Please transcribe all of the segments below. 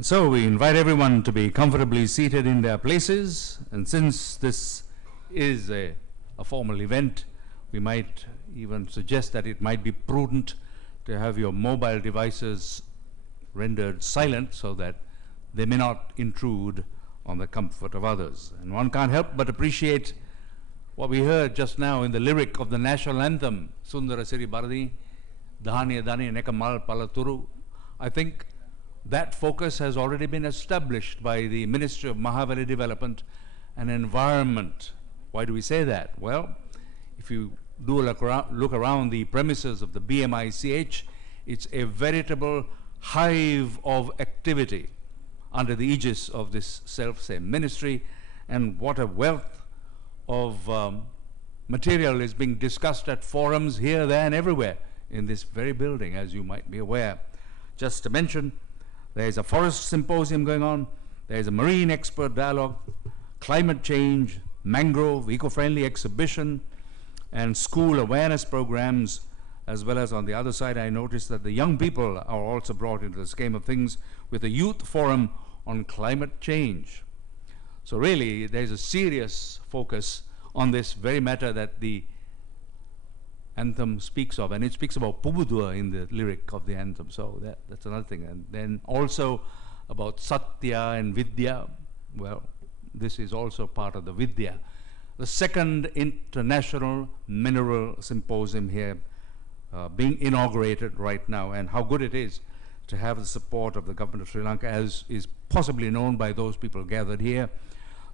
So we invite everyone to be comfortably seated in their places, and since this is a formal event, we might even suggest that it might be prudent to have your mobile devices rendered silent so that they may not intrude on the comfort of others. And one can't help but appreciate what we heard just now in the lyric of the national anthem, Sundara Siri Bharati, Dhani Dhani Nekamal Palaturu. I think that focus has already been established by the Ministry of Mahavali Development and Environment. Why do we say that? Well, if you do look around the premises of the BMICH, it's a veritable hive of activity under the aegis of this self-same ministry, and what a wealth of material is being discussed at forums here, there, and everywhere in this very building, as you might be aware. Just to mention, there's a forest symposium going on, there's a marine expert dialogue, climate change, mangrove, eco-friendly exhibition, and school awareness programs, as well as on the other side, I noticed that the young people are also brought into the scheme of things with a youth forum on climate change. So really, there's a serious focus on this very matter that the anthem speaks of, and it speaks about Pubudua in the lyric of the anthem, so that's another thing. And then also about Satya and Vidya. Well, this is also part of the Vidya. The second International Mineral Symposium here being inaugurated right now, and how good it is to have the support of the government of Sri Lanka, as is possibly known by those people gathered here.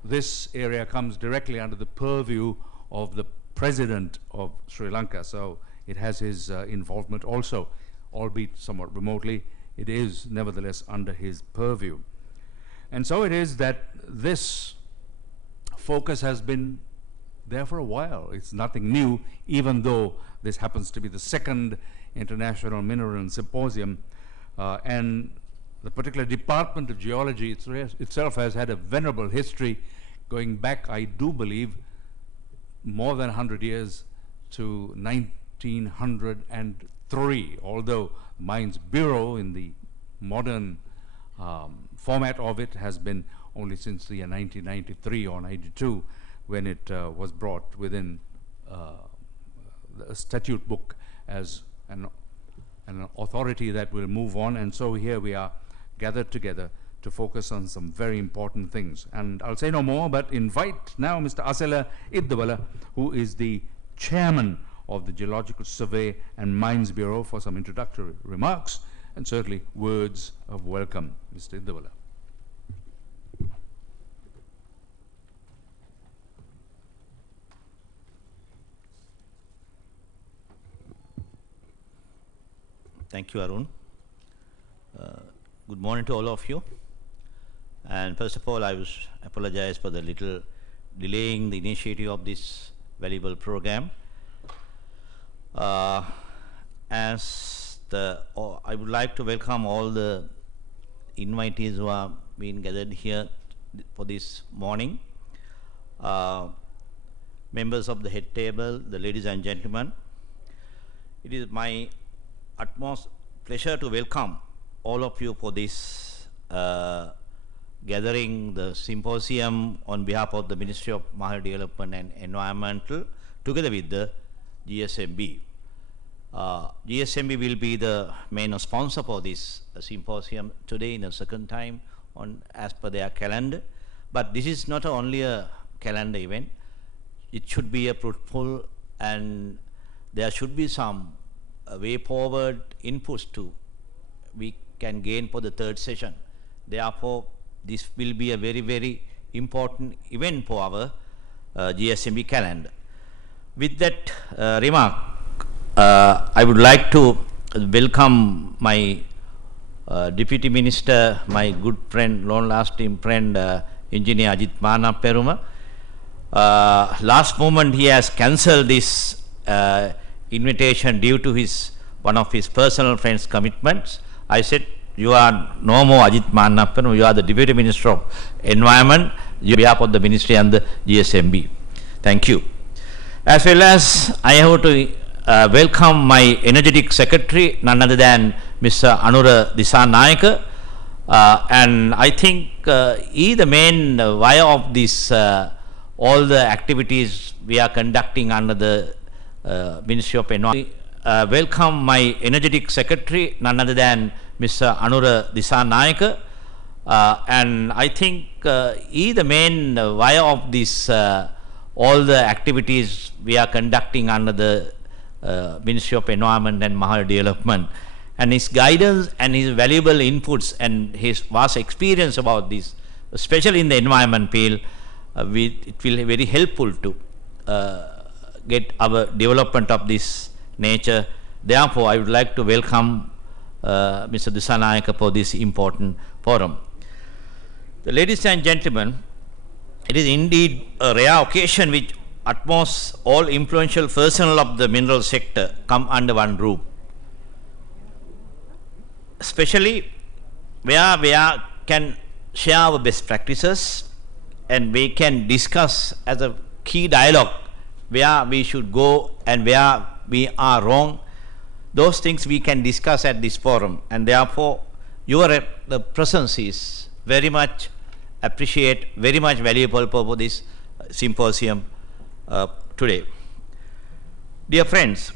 This area comes directly under the purview of the President of Sri Lanka, so it has his involvement also, albeit somewhat remotely. It is nevertheless under his purview. And so it is that this focus has been there for a while. It's nothing new, even though this happens to be the second International Mineral Symposium, and the particular Department of Geology itself has had a venerable history going back, I do believe, more than 100 years to 1903, although Mines Bureau in the modern format of it has been only since the year 1993 or 92, when it was brought within the statute book as an authority that will move on. And so here we are gathered together to focus on some very important things. And I'll say no more, but invite now Mr. Asela Iddavala, who is the chairman of the Geological Survey and Mines Bureau, for some introductory remarks and certainly words of welcome. Mr. Iddavala. Thank you, Arun. Good morning to all of you. And first of all, I apologize for the little delaying the initiative of this valuable program. I would like to welcome all the invitees who are being gathered here for this morning. Members of the head table, the ladies and gentlemen, it is my utmost pleasure to welcome all of you for this gathering, the symposium on behalf of the Ministry of Mahavali Development and Environmental, together with the GSMB. GSMB will be the main sponsor for this symposium today in the second time as per their calendar. But this is not only a calendar event. It should be a fruitful, and there should be some way forward inputs to we can gain for the third session. Therefore, this will be a very, very important event for our GSMB calendar. With that remark, I would like to welcome my Deputy Minister, my good friend, long-lasting friend, Engineer Ajith Manaperuma. Last moment he has cancelled this invitation due to his one of his personal friend's commitments. I said, you are no more Ajit Mannappan, you are the Deputy Minister of Environment, you are on behalf of the Ministry and the GSMB. Thank you. As well as I have to welcome my energetic secretary, none other than Mr. Anura Disanayaka. And I think he is the main wire of this, all the activities we are conducting under the Ministry of Environment. Welcome my energetic secretary, none other than Mr. Anura Disanayaka. And I think he is the main wire of this, all the activities we are conducting under the Ministry of Environment and Mahal Development. And his guidance and his valuable inputs and his vast experience about this, especially in the environment field, it will be very helpful to get our development of this nature. Therefore, I would like to welcome Mr. Disanayaka for this important forum. Ladies and gentlemen, it is indeed a rare occasion which almost all influential personnel of the mineral sector come under one roof. Especially where we can share our best practices and we can discuss as a key dialogue where we should go and where we are wrong. Those things we can discuss at this forum, and therefore your the presence is very much appreciated, very much valuable for this symposium today. Dear friends,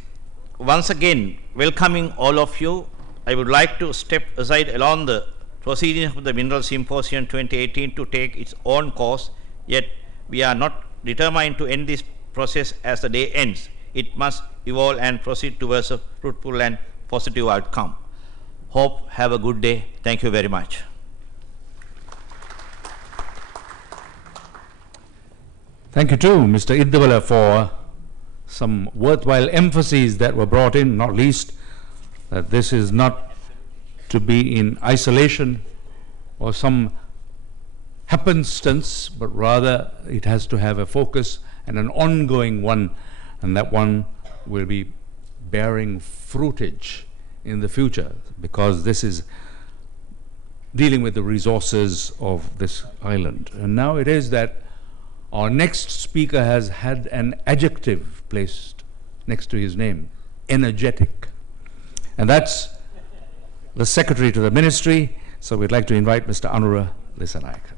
once again welcoming all of you. I would like to step aside along the proceedings of the Mineral Symposium 2018 to take its own course, yet we are not determined to end this process as the day ends. It must evolve and proceed towards a fruitful and positive outcome. Hope, have a good day. Thank you very much. Thank you too, Mr. Iddavala, for some worthwhile emphases that were brought in, not least that this is not to be in isolation or some happenstance, but rather it has to have a focus and an ongoing one, and that one will be bearing fruitage in the future, because this is dealing with the resources of this island. And now it is that our next speaker has had an adjective placed next to his name, energetic. And that's the Secretary to the Ministry. So we'd like to invite Mr. Anura Disanayaka.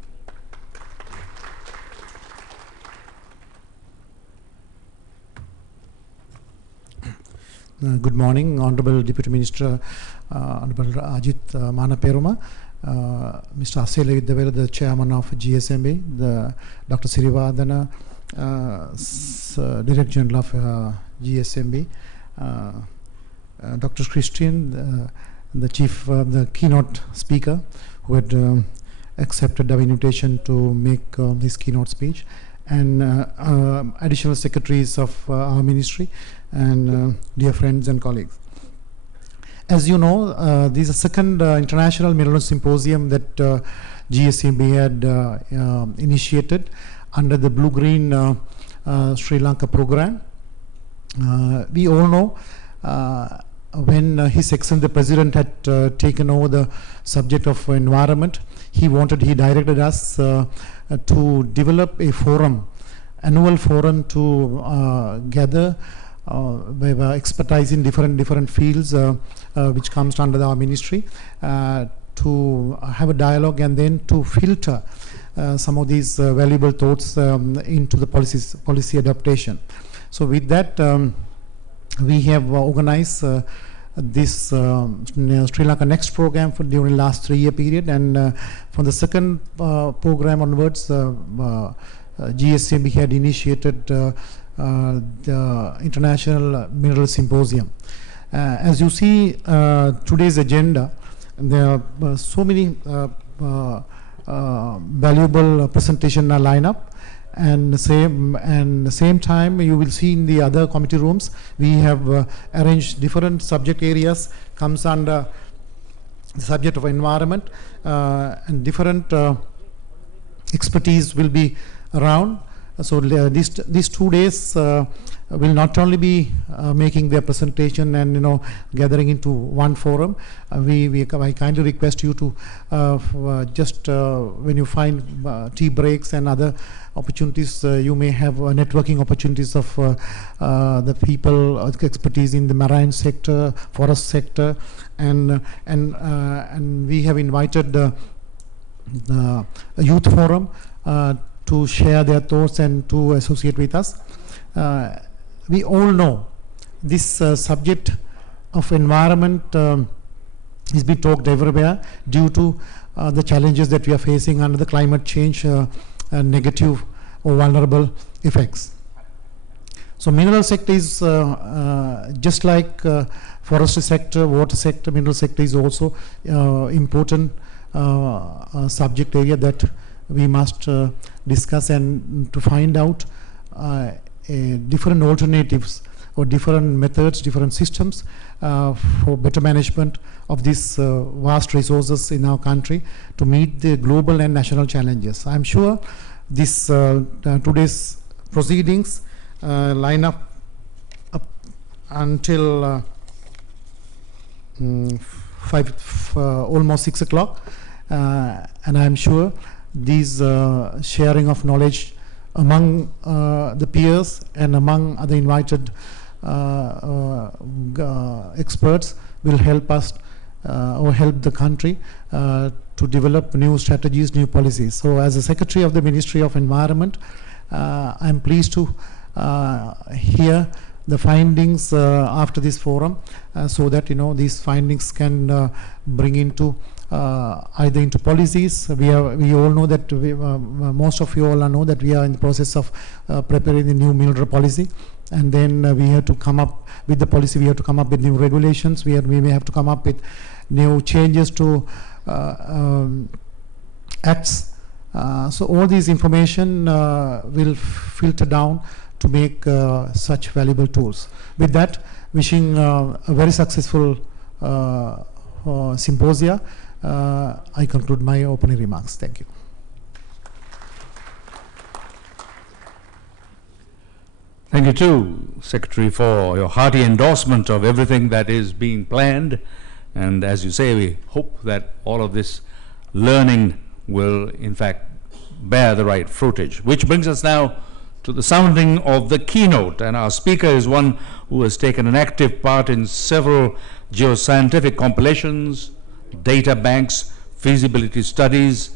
Good morning, Honorable Deputy Minister, Honorable Ajit Manaperuma, Mr. Asela Iddavala, the Chairman of GSMB, the Dr. Sirivadana, Director General of GSMB, Dr. Christian, the Chief, the keynote speaker, who had accepted our invitation to make this keynote speech, and additional secretaries of our ministry, and dear friends and colleagues. As you know, this is the second International Mineral Symposium that GSMB had initiated under the Blue-Green Sri Lanka program. We all know when His Excellency the President had taken over the subject of environment, he directed us to develop a forum, annual forum, to gather expertise in different fields which comes under our ministry, to have a dialogue and then to filter some of these valuable thoughts into the policy adaptation. So with that, we have organized this Sri Lanka Next program for during the last 3-year period, and from the second program onwards, GSMB had initiated the International Mineral Symposium. As you see today's agenda, there are so many valuable presentations line up. And the same time, you will see in the other committee rooms, we have arranged different subject areas comes under the subject of environment, and different expertise will be around. So these 2 days will not only be making their presentation and gathering into one forum. I kindly request you to just when you find tea breaks and other opportunities, you may have networking opportunities of the people expertise in the marine sector, forest sector, and we have invited the youth forum to share their thoughts and to associate with us. We all know this subject of environment is being talked everywhere due to the challenges that we are facing under the climate change negative or vulnerable effects. So mineral sector is just like forestry sector, water sector, mineral sector is also important subject area that we must discuss and to find out different alternatives or different methods, different systems for better management of these vast resources in our country to meet the global and national challenges. I'm sure this today's proceedings line up until almost 6 o'clock, and I'm sure these sharing of knowledge among the peers and among other invited experts will help us or help the country to develop new strategies, new policies. So as a Secretary of the Ministry of Environment, I'm pleased to hear the findings after this forum so that these findings can bring into either into policies. We all know that most of you all know that we are in the process of preparing the new mineral policy, and then we have to come up with the policy. We have to come up with new regulations. We may have to come up with new changes to acts. So all these information will filter down to make such valuable tools. With that, wishing a very successful symposia. I conclude my opening remarks. Thank you. Thank you too, Secretary, for your hearty endorsement of everything that is being planned. And as you say, we hope that all of this learning will, in fact, bear the right fruitage. Which brings us now to the sounding of the keynote. And our speaker is one who has taken an active part in several geoscientific compilations, data banks, feasibility studies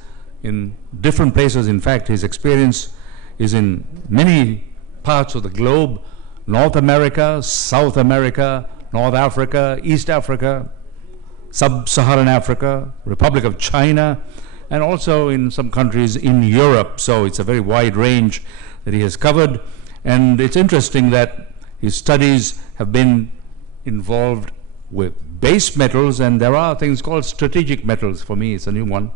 in different places. In fact, his experience is in many parts of the globe: North America, South America, North Africa, East Africa, Sub-Saharan Africa, Republic of China, and also in some countries in Europe. So it's a very wide range that he has covered. And it's interesting that his studies have been involved with base metals, and there are things called strategic metals. For me, it's a new one,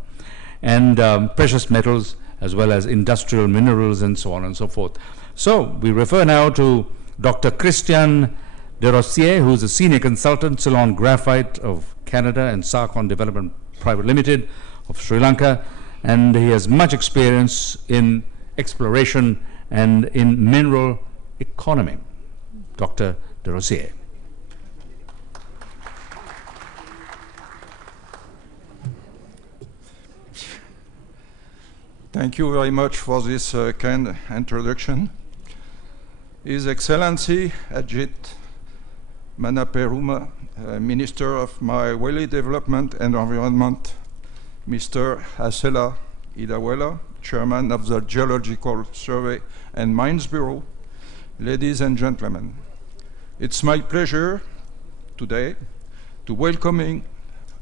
and precious metals, as well as industrial minerals and so on and so forth. So we refer now to Dr. Christian de Rossier, who is a senior consultant, Ceylon Graphite of Canada and Sarkon Development Private Limited of Sri Lanka, and he has much experience in exploration and in mineral economy. Dr. de Rossier. Thank you very much for this kind introduction. His Excellency Ajit Manaperuma, Minister of Mahaweli Development and Environment, Mr. Hasela Idawela, Chairman of the Geological Survey and Mines Bureau, ladies and gentlemen, it's my pleasure today to welcoming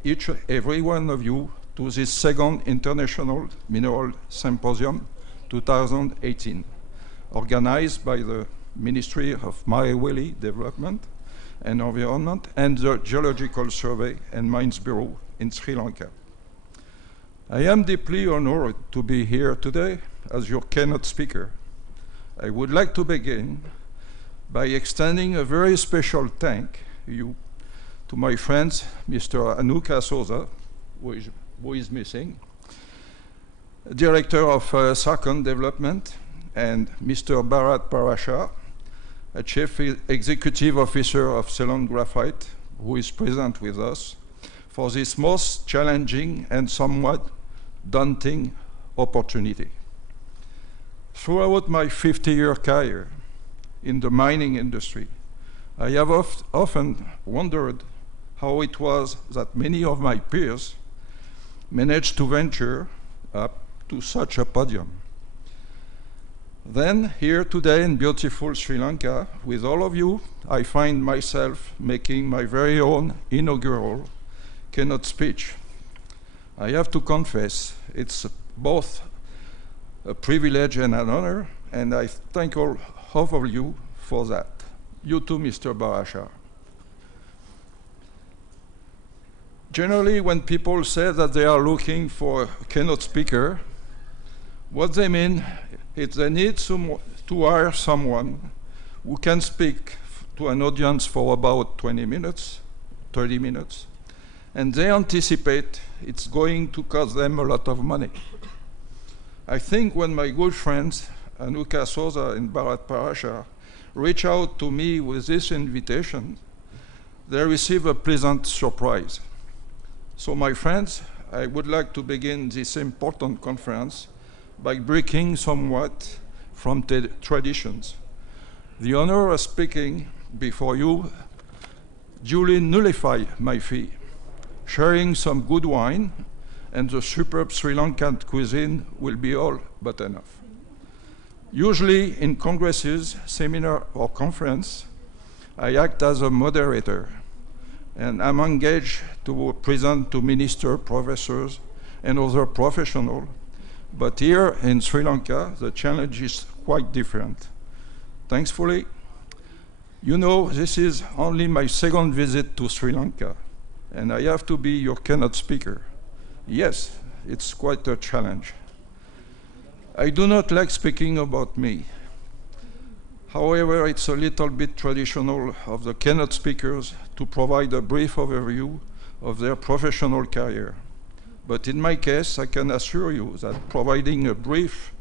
each and every one of you to this second International Mineral Symposium 2018, organized by the Ministry of Mahaweli Development and Environment and the Geological Survey and Mines Bureau in Sri Lanka. I am deeply honored to be here today as your keynote speaker. I would like to begin by extending a very special thank you to my friends, Mr. Anuka Souza, who is missing, Director of Sarkon Development, and Mr. Bharat Parashar, a Chief Executive Officer of Ceylon Graphite, who is present with us, for this most challenging and somewhat daunting opportunity. Throughout my 50-year career in the mining industry, I have often wondered how it was that many of my peers managed to venture up to such a podium. Then, here today in beautiful Sri Lanka, with all of you, I find myself making my very own inaugural keynote speech. I have to confess, it's both a privilege and an honor, and I thank all of you for that. You too, Mr. Barashar. Generally, when people say that they are looking for a keynote speaker, what they mean is they need to hire someone who can speak to an audience for about 20 minutes, 30 minutes, and they anticipate it's going to cost them a lot of money. I think when my good friends, Anuka Sosa and Bharat Parashar, reach out to me with this invitation, they receive a pleasant surprise. So my friends, I would like to begin this important conference by breaking somewhat from traditions. The honor of speaking before you duly nullify my fee. Sharing some good wine and the superb Sri Lankan cuisine will be all but enough. Usually in congresses, seminar, or conference, I act as a moderator, and I'm engaged to present to ministers, professors, and other professionals. But here in Sri Lanka, the challenge is quite different. Thankfully, you know, this is only my second visit to Sri Lanka, and I have to be your keynote speaker. Yes, it's quite a challenge. I do not like speaking about me. However, it's a little bit traditional of the keynote speakers to provide a brief overview of their professional career. But in my case, I can assure you that providing a brief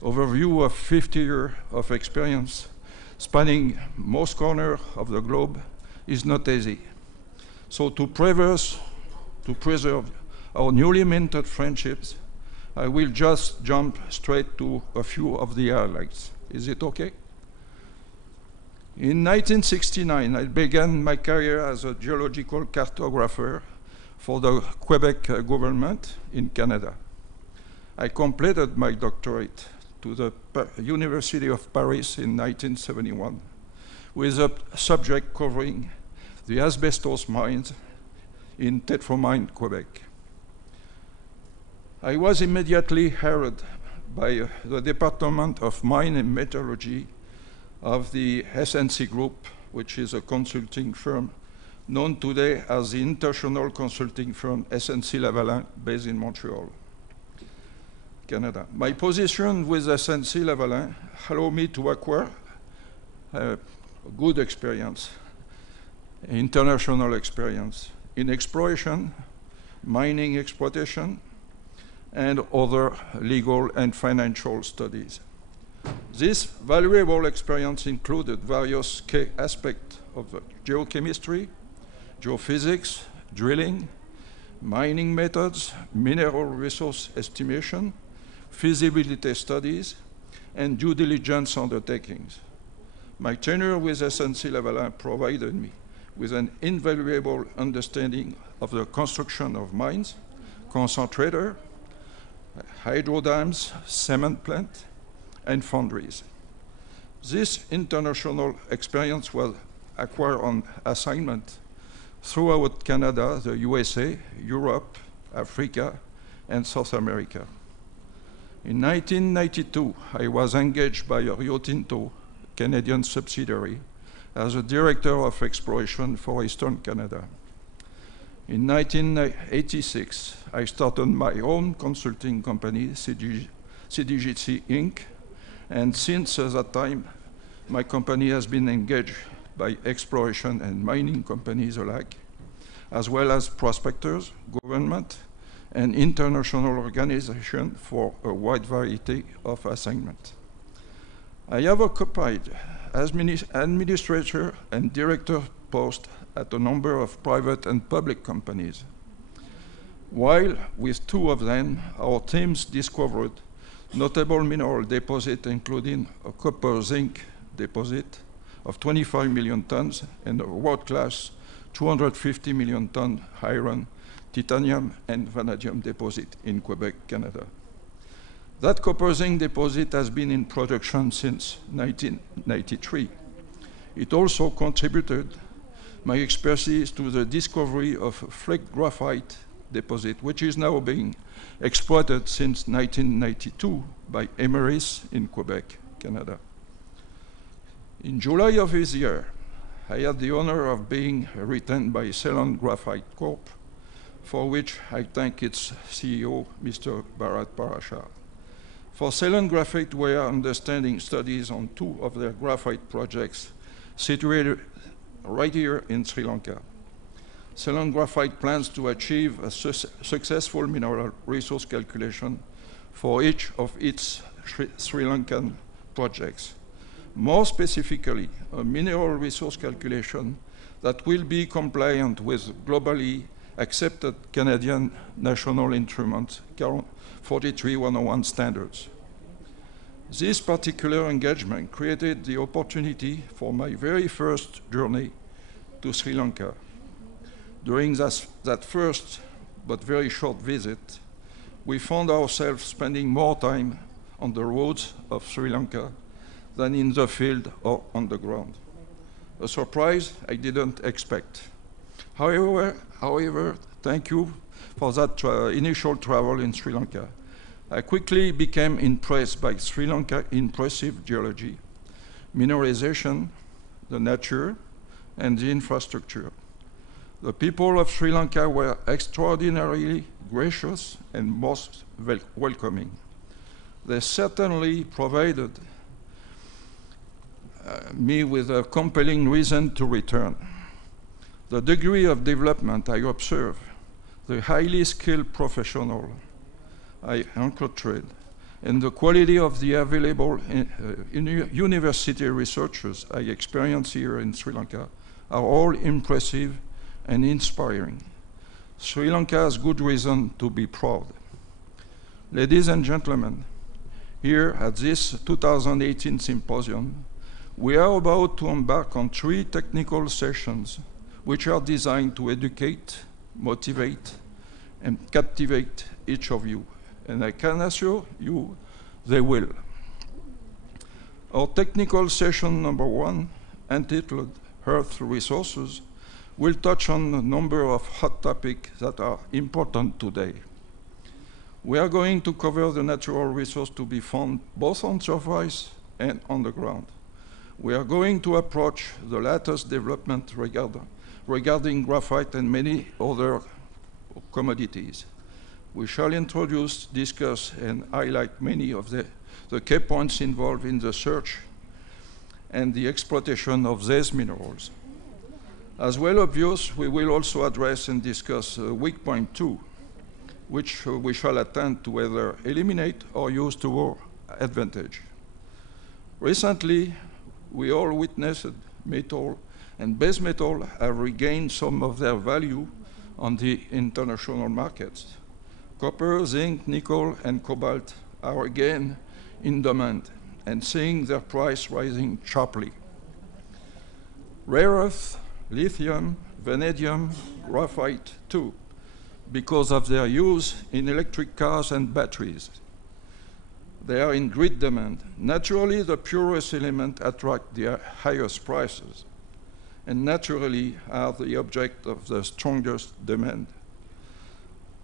overview of 50 years of experience spanning most corners of the globe is not easy. So to preserve our newly minted friendships, I will just jump straight to a few of the highlights. Is it okay? In 1969, I began my career as a geological cartographer for the Quebec government in Canada. I completed my doctorate to the University of Paris in 1971 with a subject covering the asbestos mines in Tétro-Mine, Quebec. I was immediately hired by the Department of Mine and Metallurgy of the SNC Group, which is a consulting firm known today as the international consulting firm SNC-Lavalin, based in Montreal, Canada. My position with SNC-Lavalin allowed me to acquire good experience, international experience in exploration, mining exploitation, and other legal and financial studies. This valuable experience included various key aspects of geochemistry, geophysics, drilling, mining methods, mineral resource estimation, feasibility studies, and due diligence undertakings. My tenure with SNC-Lavalin provided me with an invaluable understanding of the construction of mines, concentrator, hydro dams, cement plant, and foundries. This international experience was acquired on assignment throughout Canada, the USA, Europe, Africa, and South America. In 1992, I was engaged by Rio Tinto, Canadian subsidiary, as a director of exploration for Eastern Canada. In 1986, I started my own consulting company, CDGC Inc., and since that time, my company has been engaged by exploration and mining companies alike, as well as prospectors, government, and international organizations for a wide variety of assignments. I have occupied administrator and director posts at a number of private and public companies. While with two of them, our teams discovered notable mineral deposits, including a copper zinc deposit of 25 million tons and a world-class 250 million ton iron, titanium, and vanadium deposit in Quebec, Canada. That copper zinc deposit has been in production since 1993. It also contributed my expertise to the discovery of flake graphite deposit, which is now being exploited since 1992 by Emeris in Quebec, Canada. In July of this year, I had the honor of being retained by Ceylon Graphite Corp, for which I thank its CEO, Mr. Bharat Parashar. For Ceylon Graphite, we are undertaking studies on two of their graphite projects situated right here in Sri Lanka. Ceylon Graphite plans to achieve a successful mineral resource calculation for each of its Sri Lankan projects. More specifically, a mineral resource calculation that will be compliant with globally accepted Canadian National Instrument 43101 standards. This particular engagement created the opportunity for my very first journey to Sri Lanka. During that first but very short visit, we found ourselves spending more time on the roads of Sri Lanka than in the field or on the ground. A surprise I didn't expect. However, thank you for that initial travel in Sri Lanka. I quickly became impressed by Sri Lanka's impressive geology, mineralization, the nature, and the infrastructure. The people of Sri Lanka were extraordinarily gracious and most welcoming. They certainly provided me with a compelling reason to return. The degree of development I observed, the highly skilled professional I encountered, and the quality of the available university researchers I experienced here in Sri Lanka are all impressive and inspiring. Sri Lanka has good reason to be proud. Ladies and gentlemen, here at this 2018 Symposium, we are about to embark on 3 technical sessions which are designed to educate, motivate, and captivate each of you. And I can assure you they will. Our technical session number 1, entitled Earth Resources, will touch on a number of hot topics that are important today. We are going to cover the natural resource to be found both on surface and on the ground. We are going to approach the latest development regarding graphite and many other commodities. We shall introduce, discuss, and highlight many of the key points involved in the search and the exploitation of these minerals. As well obvious, we will also address and discuss weak point 2, which we shall attempt to either eliminate or use to our advantage. Recently, we all witnessed metal and base metal have regained some of their value on the international markets. Copper, zinc, nickel, and cobalt are again in demand and seeing their price rising sharply. Rare earth, lithium, vanadium, graphite too, because of their use in electric cars and batteries. They are in great demand. Naturally, the purest elements attract the highest prices, and naturally are the object of the strongest demand.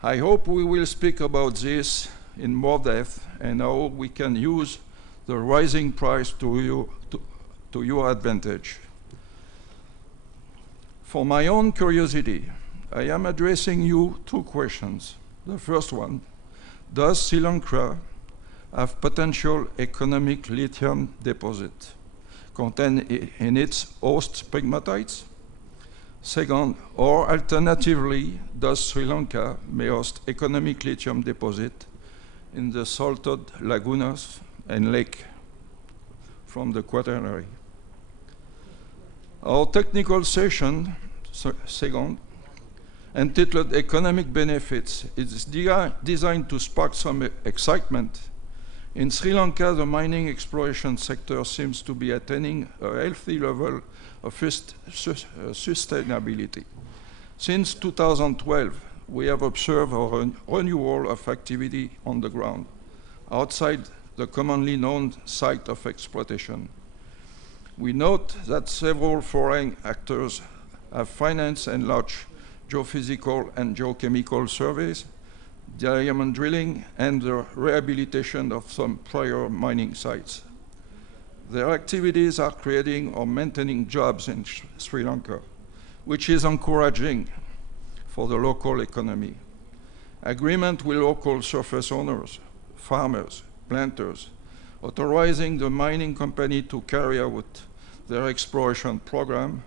I hope we will speak about this in more depth and how we can use the rising price to your advantage. For my own curiosity, I am addressing you 2 questions. The first one, does Sri Lanka have potential economic lithium deposit contained in its host pegmatites? Second, or alternatively, does Sri Lanka may host economic lithium deposit in the salted lagunas and lake from the Quaternary? Our technical session, second, entitled Economic Benefits, is designed to spark some excitement. In Sri Lanka, the mining exploration sector seems to be attaining a healthy level of sustainability. Since 2012, we have observed a renewal of activity on the ground, outside the commonly known site of exploitation. We note that several foreign actors have financed and launched geophysical and geochemical surveys, diamond drilling, and the rehabilitation of some prior mining sites. Their activities are creating or maintaining jobs in Sri Lanka, which is encouraging for the local economy. Agreement with local surface owners, farmers, planters, authorizing the mining company to carry out their exploration program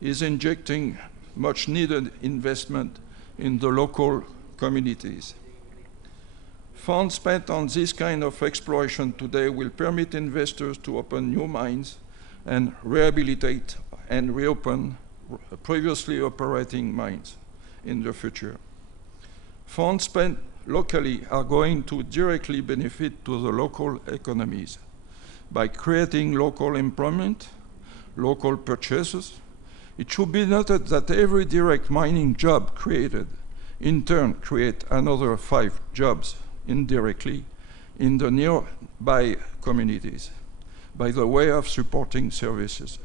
is injecting much needed investment in the local communities. Funds spent on this kind of exploration today will permit investors to open new mines and rehabilitate and reopen previously operating mines in the future. Funds spent locally are going to directly benefit to the local economies by creating local employment, local purchases. It should be noted that every direct mining job created in turn create another 5 jobs indirectly in the nearby communities by the way of supporting services.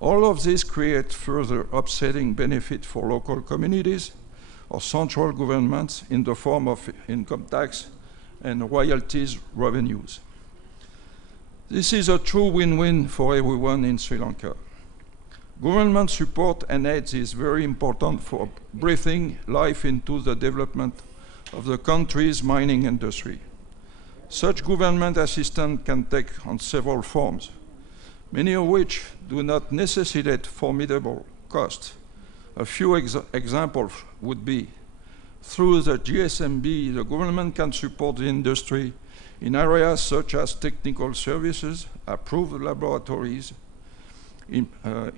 All of this creates further offsetting benefit for local communities or central governments in the form of income tax and royalties revenues. This is a true win-win for everyone in Sri Lanka. Government support and aid is very important for breathing life into the development of the country's mining industry. Such government assistance can take on several forms, many of which do not necessitate formidable costs. A few examples would be, through the GSMB, the government can support the industry in areas such as technical services, approved laboratories,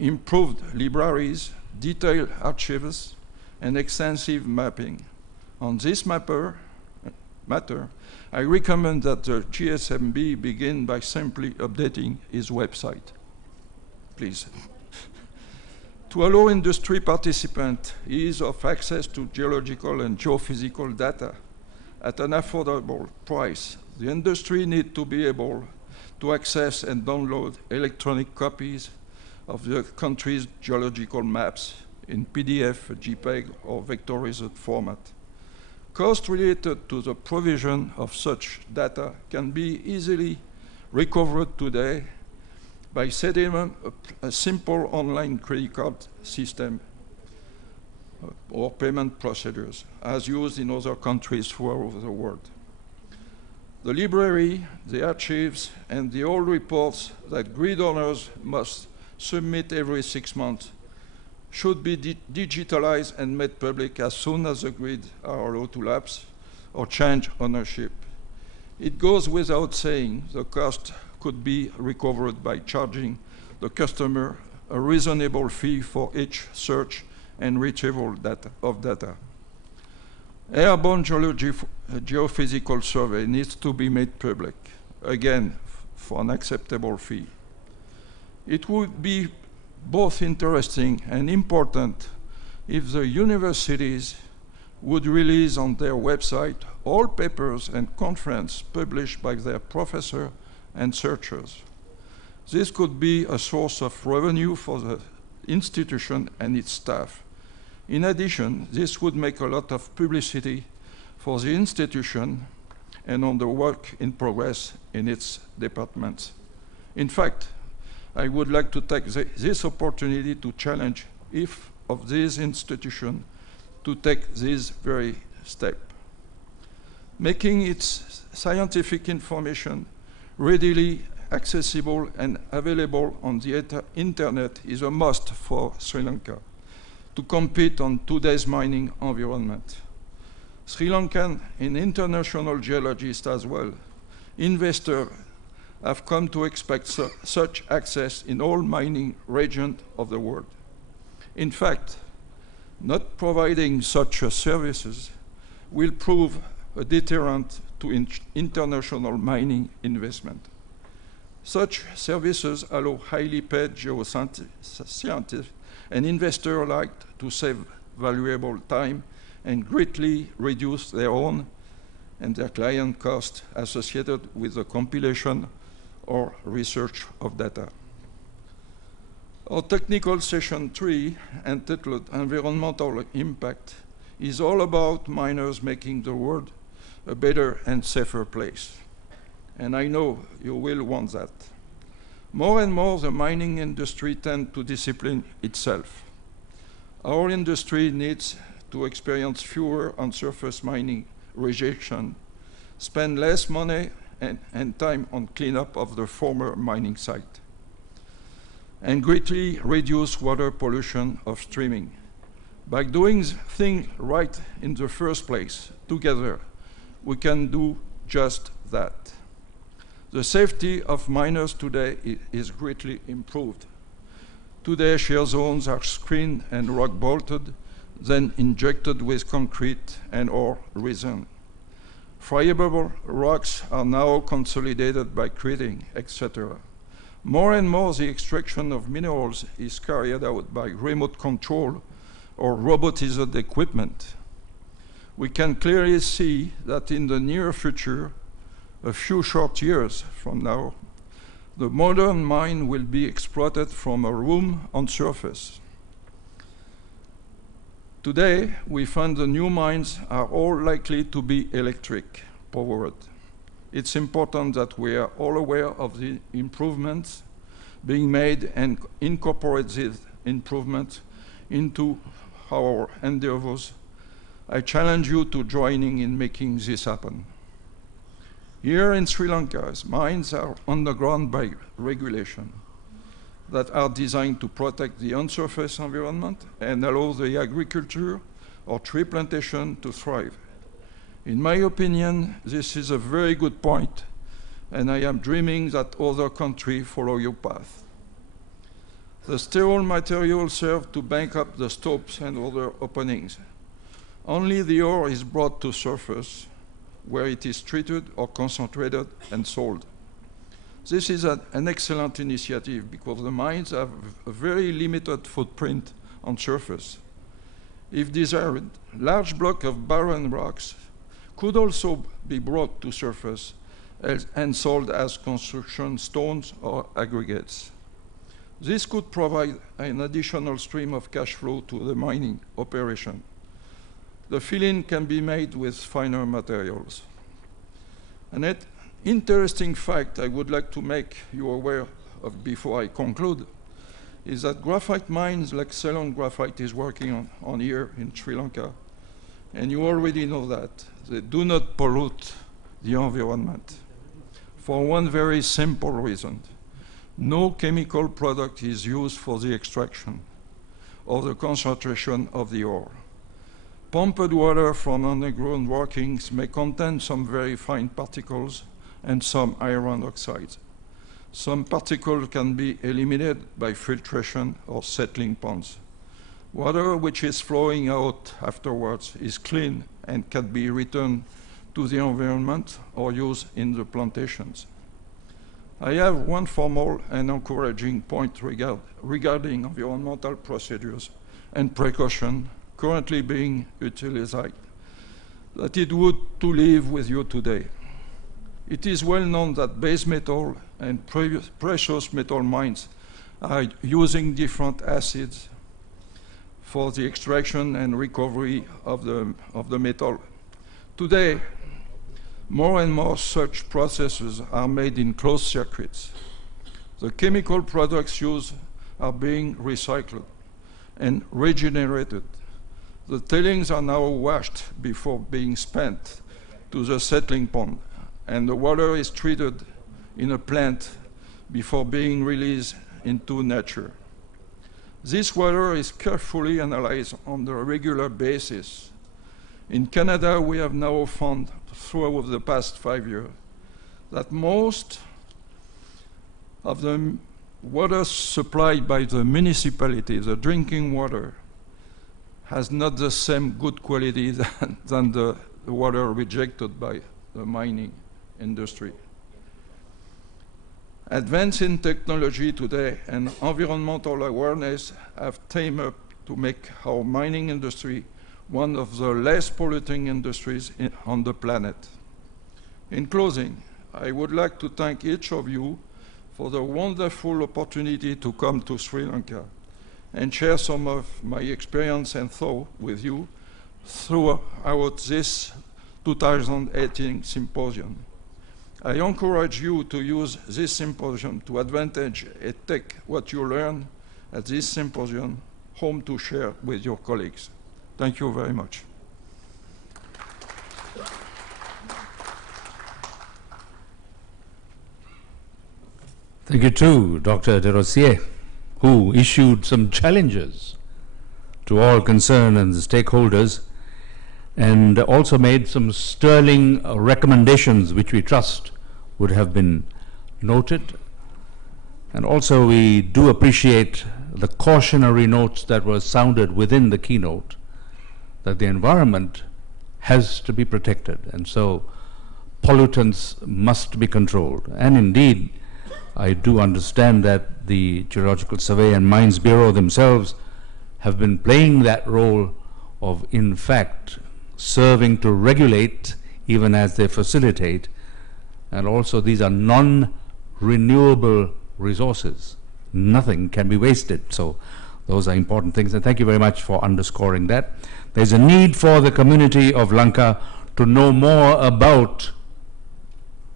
improved libraries, detailed archives, and extensive mapping. On this matter, I recommend that the GSMB begin by simply updating its website. Please. To allow industry participants ease of access to geological and geophysical data at an affordable price, the industry needs to be able to access and download electronic copies of the country's geological maps in PDF, JPEG, or vectorized format. Costs related to the provision of such data can be easily recovered today by setting up a simple online credit card system or payment procedures as used in other countries throughout the world. The library, the archives, and the old reports that grid owners must submit every 6 months should be digitalized and made public as soon as the grid are allowed to lapse or change ownership. It goes without saying the cost could be recovered by charging the customer a reasonable fee for each search and retrieval of data. Airborne geophysical survey needs to be made public, again, for an acceptable fee. It would be both interesting and important if the universities would release on their website all papers and conferences published by their professors and searchers. This could be a source of revenue for the institution and its staff. In addition, this would make a lot of publicity for the institution and on the work in progress in its departments. In fact, I would like to take this opportunity to challenge each of these institutions to take this very step. Making its scientific information readily accessible and available on the internet is a must for Sri Lanka to compete on today's mining environment. Sri Lankan and international geologists as well, investors have come to expect such access in all mining regions of the world. In fact, not providing such services will prove a deterrent to international mining investment. Such services allow highly paid geoscientists and investors alike to save valuable time and greatly reduce their own and their client costs associated with the compilation or research of data. Our technical session 3, entitled Environmental Impact, is all about miners making the world a better and safer place. And I know you will want that. More and more, the mining industry tends to discipline itself. Our industry needs to experience fewer on-surface mining rejection, spend less money and time on cleanup of the former mining site, and greatly reduce water pollution of streaming. By doing things right in the first place, together, we can do just that. The safety of miners today is greatly improved. Today, shear zones are screened and rock bolted, then injected with concrete and or resin. Friable rocks are now consolidated by crating, etc. More and more, the extraction of minerals is carried out by remote control or robotized equipment. We can clearly see that in the near future, a few short years from now, the modern mine will be exploited from a room on surface. Today, we find the new mines are all likely to be electric powered. It's important that we are all aware of the improvements being made and incorporate these improvements into our endeavors. I challenge you to joining in making this happen. Here in Sri Lanka, mines are underground by regulation that are designed to protect the on-surface environment and allow the agriculture or tree plantation to thrive. In my opinion, this is a very good point, and I am dreaming that other countries follow your path. The sterile materials serve to bank up the stopes and other openings. Only the ore is brought to surface, where it is treated or concentrated and sold. This is an excellent initiative because the mines have a very limited footprint on surface. If desired, large blocks of barren rocks could also be brought to surface and sold as construction stones or aggregates. This could provide an additional stream of cash flow to the mining operation. The fill-in can be made with finer materials. An interesting fact I would like to make you aware of before I conclude is that graphite mines like Ceylon Graphite is working on here in Sri Lanka, and you already know that. They do not pollute the environment for one very simple reason. No chemical product is used for the extraction or the concentration of the ore. Pumped water from underground workings may contain some very fine particles and some iron oxides. Some particles can be eliminated by filtration or settling ponds. Water which is flowing out afterwards is clean and can be returned to the environment or used in the plantations. I have one formal and encouraging point regarding environmental procedures and precaution currently being utilized that it would to leave with you today. It is well known that base metal and precious metal mines are using different acids for the extraction and recovery of the metal. Today, more and more such processes are made in closed circuits. The chemical products used are being recycled and regenerated. The tailings are now washed before being spent to the settling pond, and the water is treated in a plant before being released into nature. This water is carefully analyzed on a regular basis. In Canada, we have now found throughout the past 5 years that most of the water supplied by the municipality, the drinking water, has not the same good quality than the water rejected by the mining industry. Advance in technology today and environmental awareness have teamed up to make our mining industry one of the less polluting industries on the planet. In closing, I would like to thank each of you for the wonderful opportunity to come to Sri Lanka and share some of my experience and thought with you throughout this 2018 symposium. I encourage you to use this symposium to advantage and take what you learn at this symposium home to share with your colleagues. Thank you very much. Thank you too, Dr. de Rossier, who issued some challenges to all concerned and the stakeholders, and also made some sterling recommendations which we trust would have been noted. And also we do appreciate the cautionary notes that were sounded within the keynote, that the environment has to be protected, and so pollutants must be controlled. And indeed, I do understand that the Geological Survey and Mines Bureau themselves have been playing that role of, in fact, serving to regulate even as they facilitate. And also these are non-renewable resources. Nothing can be wasted. So those are important things. And thank you very much for underscoring that. There's a need for the community of Lanka to know more about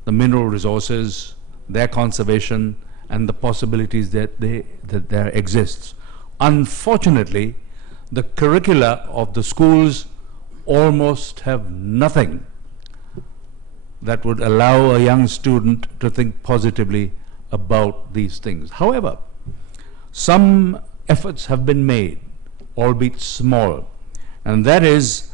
the mineral resources, their conservation, and the possibilities that there exists. Unfortunately, the curricula of the schools almost have nothing that would allow a young student to think positively about these things. However, some efforts have been made, albeit small, and that is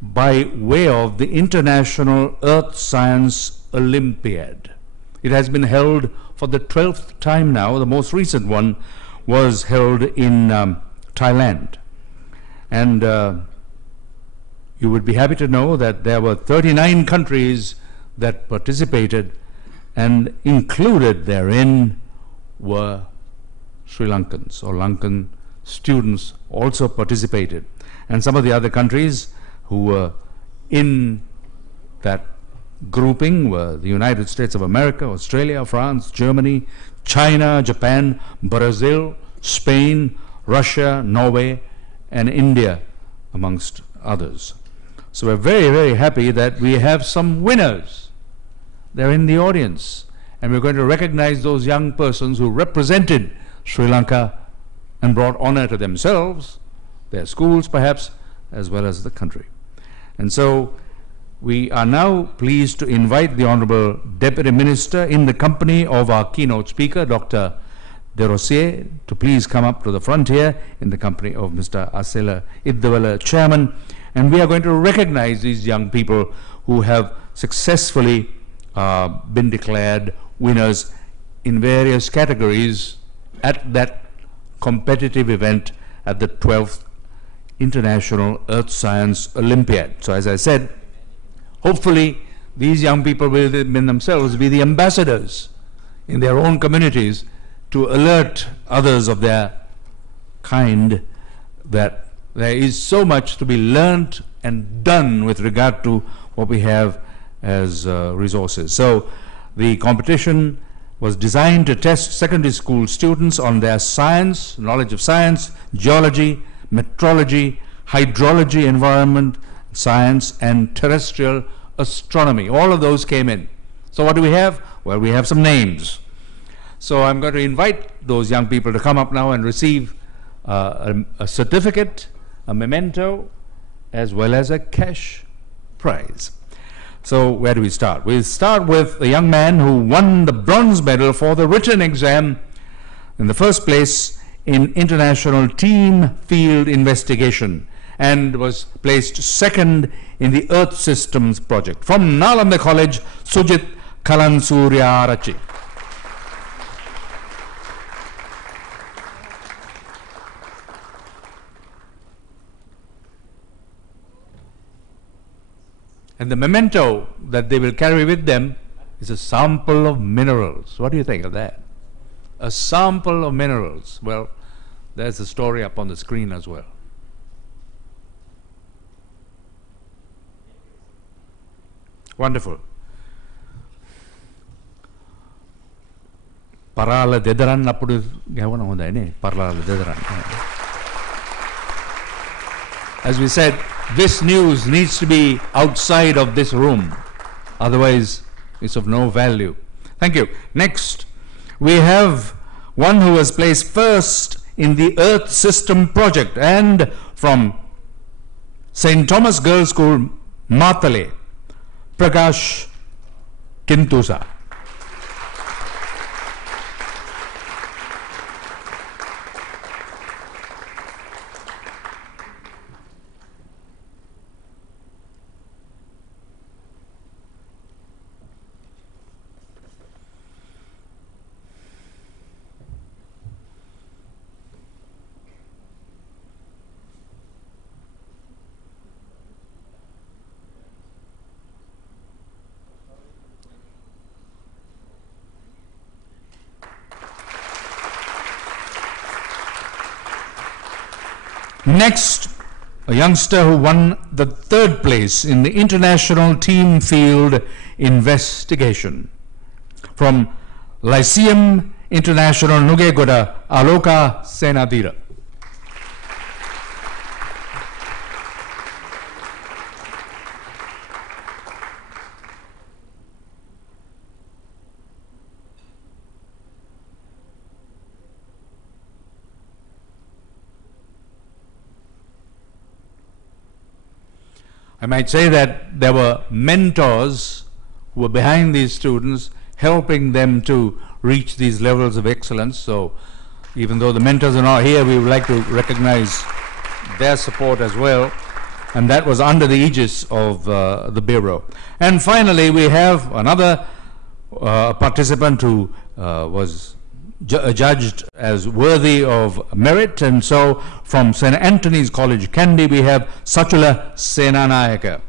by way of the International Earth Science Olympiad. It has been held for the 12th time now. The most recent one was held in Thailand. And you would be happy to know that there were 39 countries that participated, and included therein were Sri Lankans, or Lankan students also participated. And some of the other countries who were in that grouping were the United States of America, Australia, France, Germany, China, Japan, Brazil, Spain, Russia, Norway, and India, amongst others. So we're very, very happy that we have some winners. They're in the audience, and we're going to recognize those young persons who represented Sri Lanka and brought honor to themselves, their schools perhaps, as well as the country. And so we are now pleased to invite the Honorable Deputy Minister in the company of our keynote speaker, Dr. de Rossier, to please come up to the front here in the company of Mr. Asela Iddawala, Chairman. And we are going to recognize these young people who have successfully been declared winners in various categories at that competitive event at the 12th International Earth Science Olympiad. So as I said, hopefully these young people will themselves be the ambassadors in their own communities to alert others of their kind that there is so much to be learnt and done with regard to what we have as resources. So the competition was designed to test secondary school students on their science, knowledge of science, geology, metrology, hydrology, environment science, and terrestrial astronomy. All of those came in. So what do we have? Well, we have some names. So I'm going to invite those young people to come up now and receive a certificate, a memento, as well as a cash prize. So where do we start? We'll start with a young man who won the bronze medal for the written exam in the first place in international team field investigation, and was placed second in the Earth Systems project. From Nalanda College, Sujit Kalansuryarachi. And the memento that they will carry with them is a sample of minerals. What do you think of that? A sample of minerals. Well, there's the story up on the screen as well. Wonderful. Parala dedaran appudu gavana hondai ne parala dedaran. As we said, this news needs to be outside of this room, otherwise it's of no value. Thank you. Next, we have one who was placed first in the Earth System project, and from St. Thomas Girls' School, Matale, Prakash Kintusa. Next, a youngster who won the 3rd place in the International Team Field Investigation. From Lyceum International Nugegoda, Aloka Senadira. I might say that there were mentors who were behind these students, helping them to reach these levels of excellence. So even though the mentors are not here, we would like to recognize their support as well. And that was under the aegis of the Bureau. And finally, we have another participant who was judged as worthy of merit, and so from St. Anthony's College, Kandy, we have Sachula Senanayaka.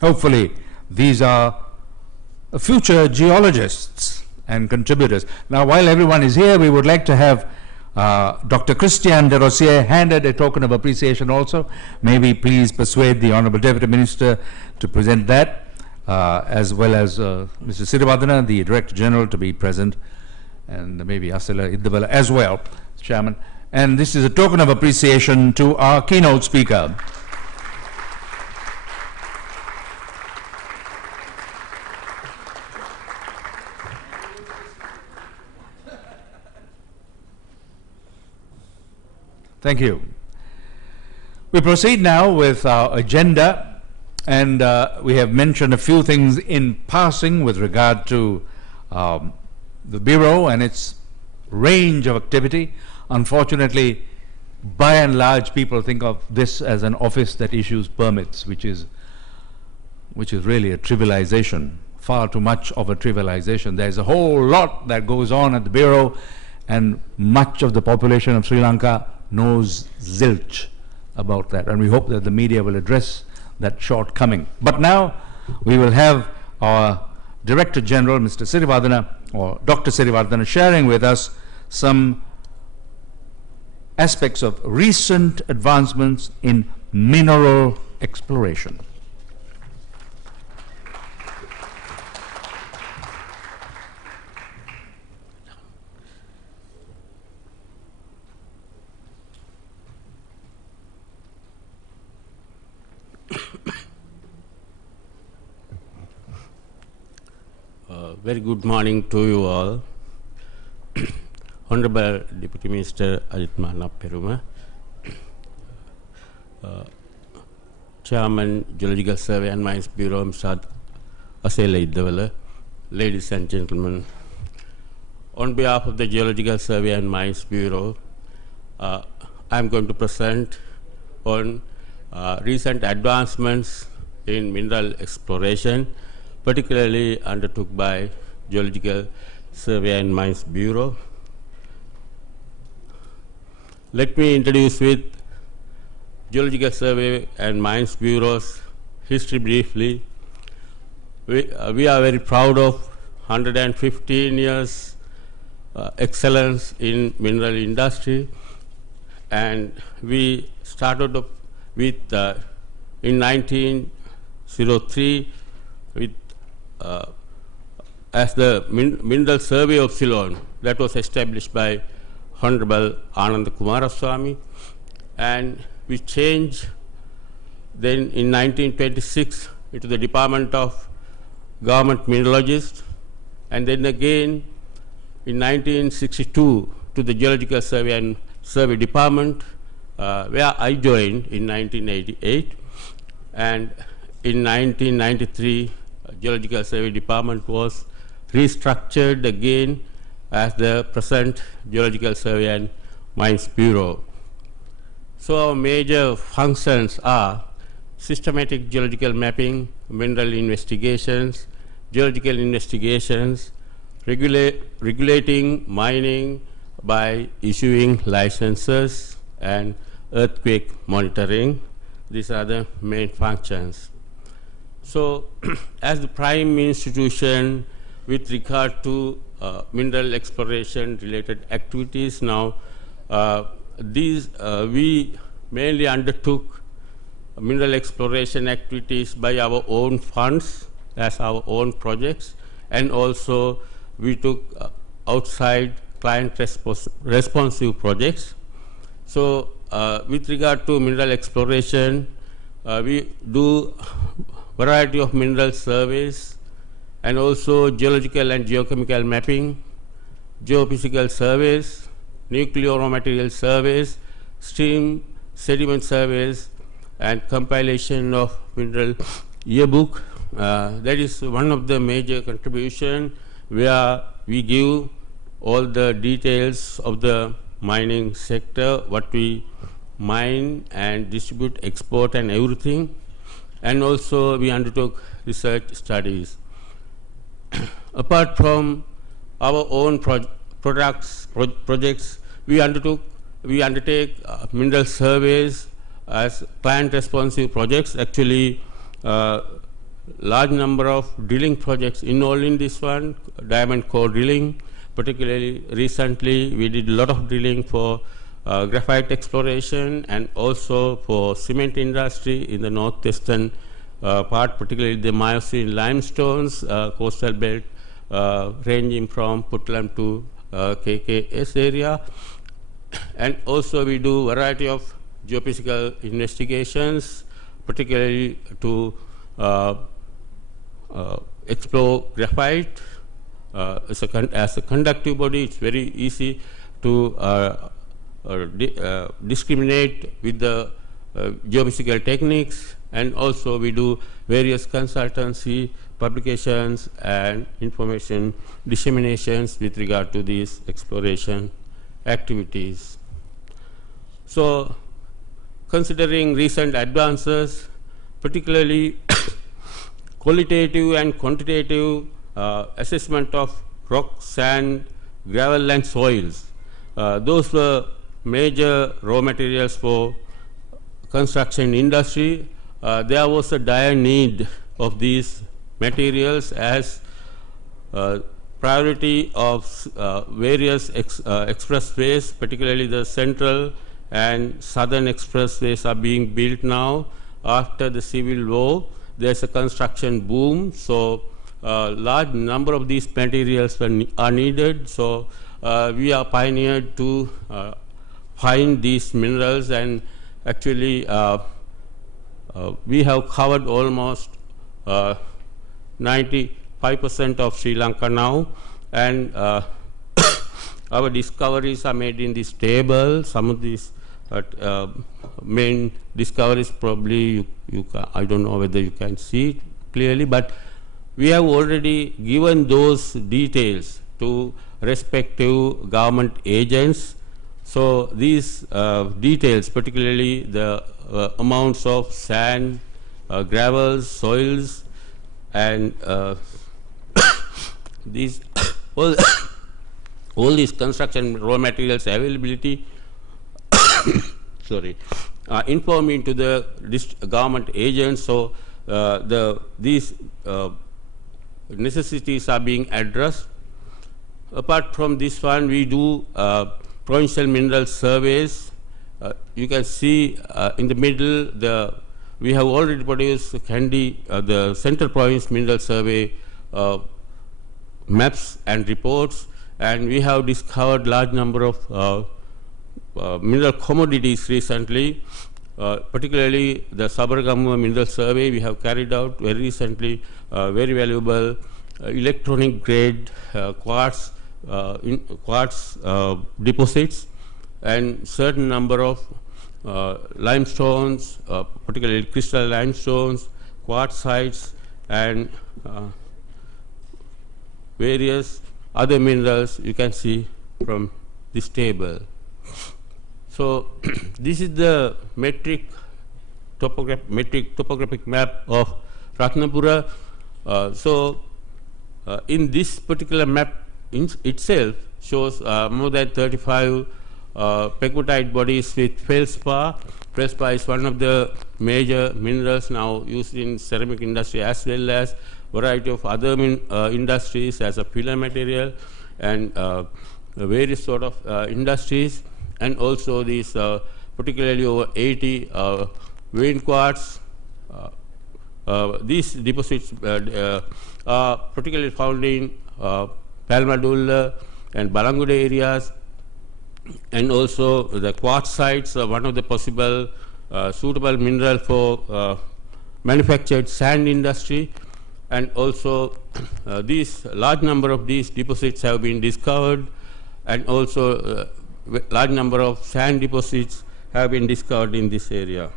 Hopefully, these are future geologists and contributors. Now, while everyone is here, we would like to have Dr. Christian de Rossier handed a token of appreciation also. Maybe please persuade the Honorable Deputy Minister to present that, as well as Mr. Sirivadana, the Director General, to be present, and maybe Asela Iddavala as well, Chairman. And this is a token of appreciation to our keynote speaker. Thank you. We proceed now with our agenda, and we have mentioned a few things in passing with regard to the Bureau and its range of activity. Unfortunately, by and large, people think of this as an office that issues permits, which is really a trivialization, far too much of a trivialization. There's a whole lot that goes on at the Bureau, and much of the population of Sri Lanka knows zilch about that, and we hope that the media will address that shortcoming. But now we will have our Director General, Mr. Sirivadana, or Dr. Sirivadana, sharing with us some aspects of recent advancements in mineral exploration. Very good morning to you all. Honorable Deputy Minister Ajitmana Peruma, Chairman, Geological Survey and Mines Bureau, Mr. Asela Iddavala, ladies and gentlemen, on behalf of the Geological Survey and Mines Bureau, I am going to present on recent advancements in mineral exploration, particularly undertook by Geological Survey and Mines Bureau. Let me introduce with Geological Survey and Mines Bureau's history briefly. We are very proud of 115 years excellence in mineral industry, and we started up with in 1903 with as the Mineral Survey of Ceylon that was established by Honorable Ananda Kumaraswamy, and we changed then in 1926 into the Department of Government Mineralogist, and then again in 1962 to the Geological Survey and Survey Department, where I joined in 1988, and in 1993 Geological Survey Department was restructured again as the present Geological Survey and Mines Bureau. So our major functions are systematic geological mapping, mineral investigations, geological investigations, regulating mining by issuing licenses, and earthquake monitoring. These are the main functions. So as the prime institution with regard to mineral exploration related activities now, we mainly undertook mineral exploration activities by our own funds as our own projects, and also we took outside client responsive projects. So with regard to mineral exploration, we do variety of mineral surveys, and also geological and geochemical mapping, geophysical surveys, nuclear raw material surveys, stream sediment surveys, and compilation of mineral yearbook. That is one of the major contribution where we give all the details of the mining sector, what we mine and distribute, export and everything, and also we undertook research studies. Apart from our own projects, we undertake mineral surveys as client responsive projects. Actually, large number of drilling projects involved in this one, diamond core drilling. Particularly recently, we did a lot of drilling for graphite exploration and also for cement industry in the northwestern part, particularly the Miocene limestones, coastal belt ranging from Puntland to KKS area. And also we do variety of geophysical investigations, particularly to explore graphite. As a conductive body, it's very easy to discriminate with the geophysical techniques, and also we do various consultancy, publications and information disseminations with regard to these exploration activities. So considering recent advances, particularly qualitative and quantitative assessment of rock, sand, gravel and soils, those were major raw materials for construction industry. There was a dire need of these materials as priority of various expressways, particularly the central and southern expressways are being built now. After the Civil War, there's a construction boom, so large number of these materials are needed. So we are pioneered to find these minerals, and actually we have covered almost 95% of Sri Lanka now, and our discoveries are made in this table. Some of these main discoveries probably I don't know whether you can see it clearly, but we have already given those details to respective government agents. So these details, particularly the amounts of sand, gravels, soils, and these all these construction raw materials availability sorry, informing to the government agents. So these necessities are being addressed. Apart from this one, we do provincial mineral surveys. You can see in the middle, we have already produced the Central Province Mineral Survey maps and reports, and we have discovered large number of mineral commodities recently, particularly the Sabaragamuwa Mineral Survey we have carried out very recently, very valuable electronic grade quartz deposits, and certain number of limestones, particularly crystal limestones, quartzites, and various other minerals you can see from this table. So this is the metric topographic map of Ratnapura. In this particular map itself shows more than 35 pegmatite bodies with feldspar. Feldspar is one of the major minerals now used in ceramic industry as well as variety of other industries as a filler material, and various sort of industries, and also these particularly over 80 vein quartz. These deposits are particularly found in Palmadulla and Balangude areas, and also the quartzites are one of the possible suitable mineral for manufactured sand industry, and also these large number of these deposits have been discovered, and also large number of sand deposits have been discovered in this area.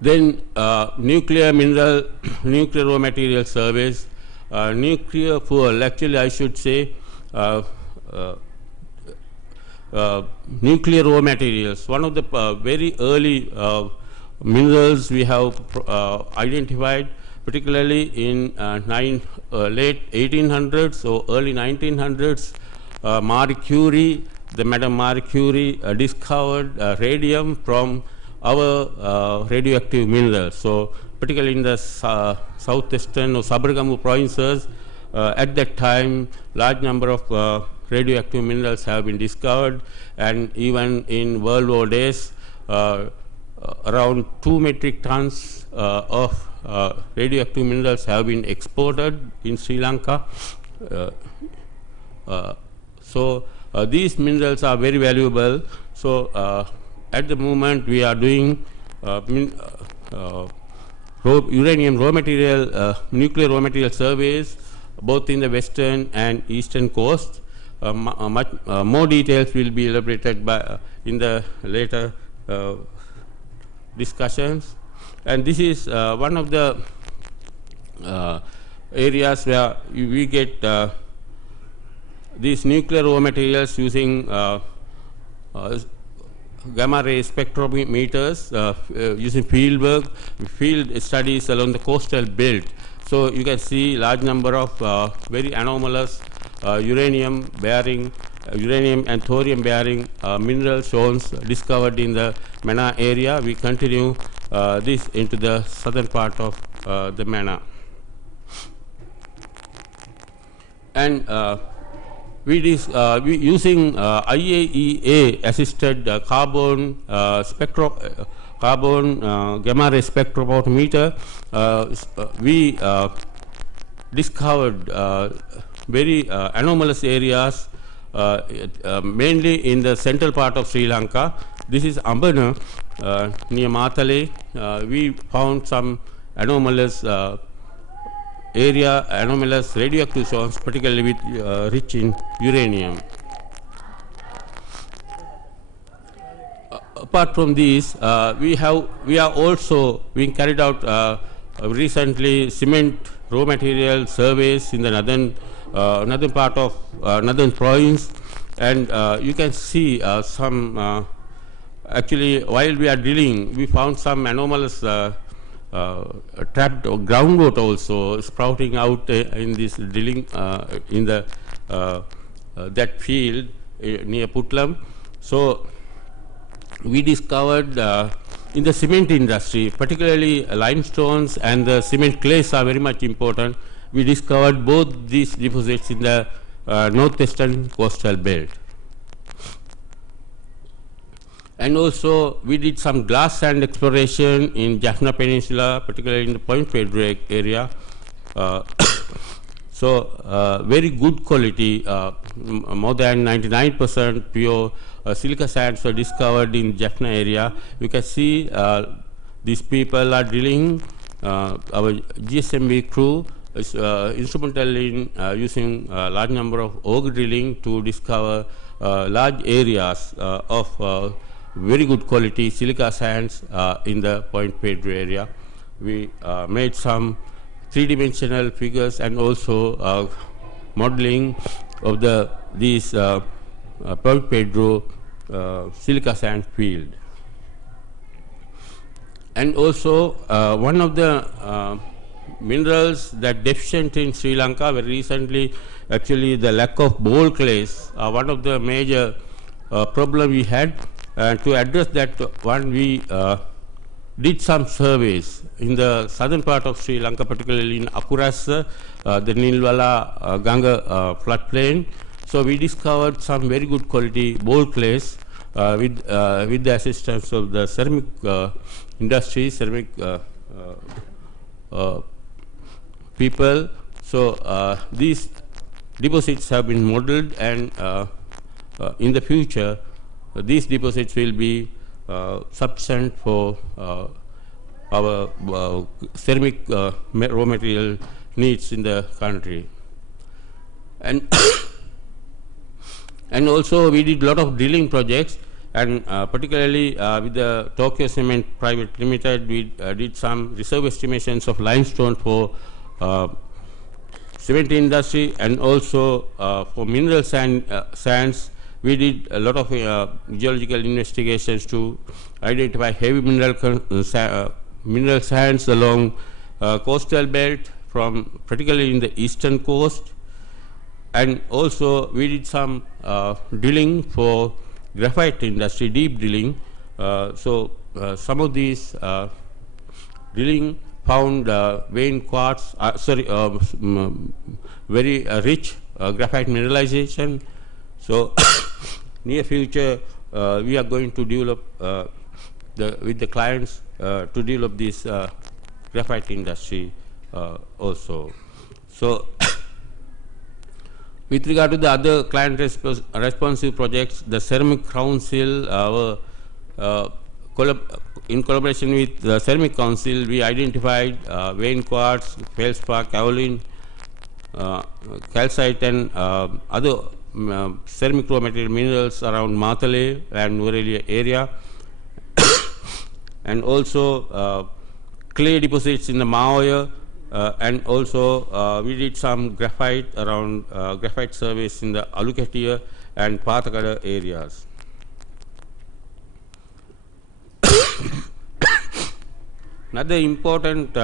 Then nuclear raw material surveys, nuclear fuel, actually I should say nuclear raw materials. One of the very early minerals we have identified, particularly in late 1800s or early 1900s, Marie Curie, Madame Marie Curie discovered radium from our radioactive minerals. So particularly in the southwestern or Sabaragamuwa provinces, at that time large number of radioactive minerals have been discovered, and even in World War days around 2 metric tons of radioactive minerals have been exported in Sri Lanka. These minerals are very valuable. So at the moment we are doing uranium raw material, nuclear raw material surveys both in the western and eastern coast. Much more details will be elaborated by in the later discussions. And this is one of the areas where we get these nuclear raw materials using gamma ray spectrometers, using field work, field studies along the coastal belt. So you can see large number of very anomalous uranium and thorium bearing mineral zones discovered in the Mana area. We continue this into the southern part of the Mana. And we using IAEA assisted carbon gamma ray spectrophotometer, we discovered very anomalous areas, mainly in the central part of Sri Lanka. This is Ambana near Matale. We found some anomalous area anomalous radioactive zones, particularly with rich in uranium. Apart from these, we are also being carried out recently cement raw material surveys in the northern part of northern province, and you can see some. Actually, while we are drilling, we found some anomalous trapped groundwater also sprouting out in this drilling in the that field near Putlam. So we discovered in the cement industry, particularly limestones and the cement clays are very much important. We discovered both these deposits in the northwestern coastal belt. And also we did some glass sand exploration in Jaffna Peninsula, particularly in the Point Pedro area. So very good quality, more than 99% pure silica sands were discovered in Jaffna area. You can see these people are drilling. Our GSMB crew is instrumental in using a large number of auger drilling to discover large areas of very good quality silica sands in the Point Pedro area. We made some three-dimensional figures and also modeling of these Point Pedro silica sand field. And also one of the minerals that deficient in Sri Lanka very recently, actually the lack of bowl clays, one of the major problem we had. To address that one, we did some surveys in the southern part of Sri Lanka, particularly in Akuras, the Nilwala Ganga floodplain. So we discovered some very good quality bowl clays with the assistance of the ceramic industry, ceramic people. So these deposits have been modeled, and in the future these deposits will be sufficient for our ceramic raw material needs in the country. And and also we did a lot of drilling projects, and particularly with the Tokyo Cement Private Limited, we did some reserve estimations of limestone for cement industry, and also for mineral sands. We did a lot of geological investigations to identify heavy mineral sands along coastal belt, from particularly in the eastern coast. And also we did some drilling for graphite industry, deep drilling. So some of these drilling found vein quartz, very rich graphite mineralization. So near future we are going to develop with the clients to develop this graphite industry also. So with regard to the other client responsive projects, the Ceramic Council, in collaboration with the Ceramic Council, we identified vein quartz, feldspar, kaolin, calcite, and other ceramic raw material minerals around Matale and Nurelia area, and also clay deposits in the Maoya, and also we did some graphite around graphite surveys in the Alukatia and Pathakada areas. Another important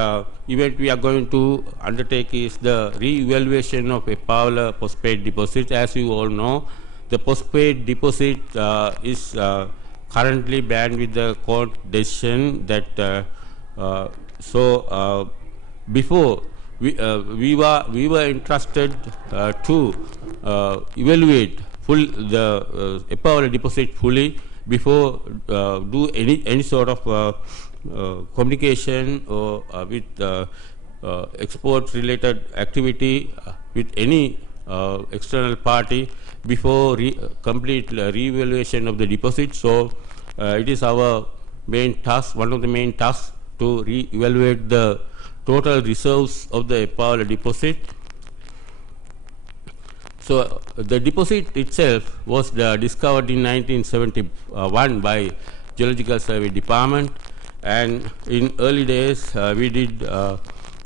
event we are going to undertake is the re-evaluation of Epaula phosphate deposit. As you all know, the phosphate deposit is currently banned with the court decision that before we were entrusted to evaluate the Epaula deposit fully before do any sort of communication or with export related activity with any external party before complete re-evaluation of the deposit. So it is our main task, one of the main tasks, to re-evaluate the total reserves of the Epaula deposit. So the deposit itself was discovered in 1971 by Geological Survey Department, and in early days we did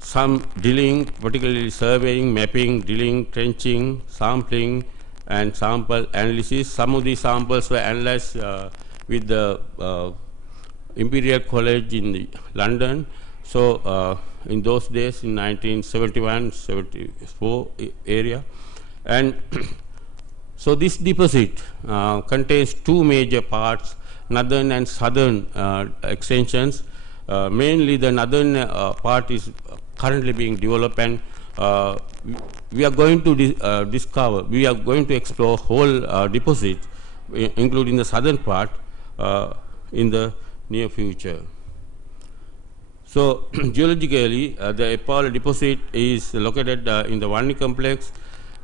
some drilling, particularly surveying, mapping, drilling, trenching, sampling, and sample analysis. Some of these samples were analyzed with the Imperial College in London. So in those days, in 1971-74 area, and so this deposit contains two major parts, northern and southern extensions. Mainly the northern part is currently being developed, and we are going to we are going to explore whole deposit, including the southern part, in the near future. So geologically, the Epaula deposit is located in the Vani complex,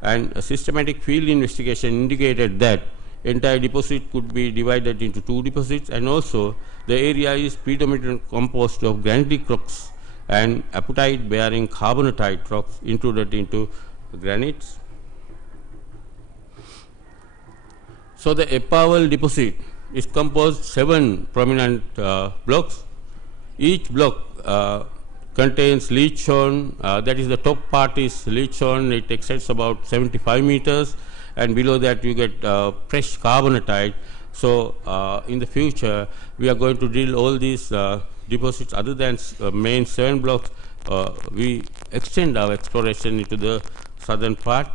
and a systematic field investigation indicated that entire deposit could be divided into two deposits, and also the area is predominantly composed of granitic rocks and apatite bearing carbonatite rocks intruded into granites. So the Epaula deposit is composed 7 prominent blocks. Each block contains leachstone, that is the top part is leachstone, it extends about 75 meters, and below that you get fresh carbonatite. So in the future we are going to drill all these deposits. Other than main 7 blocks, we extend our exploration into the southern part,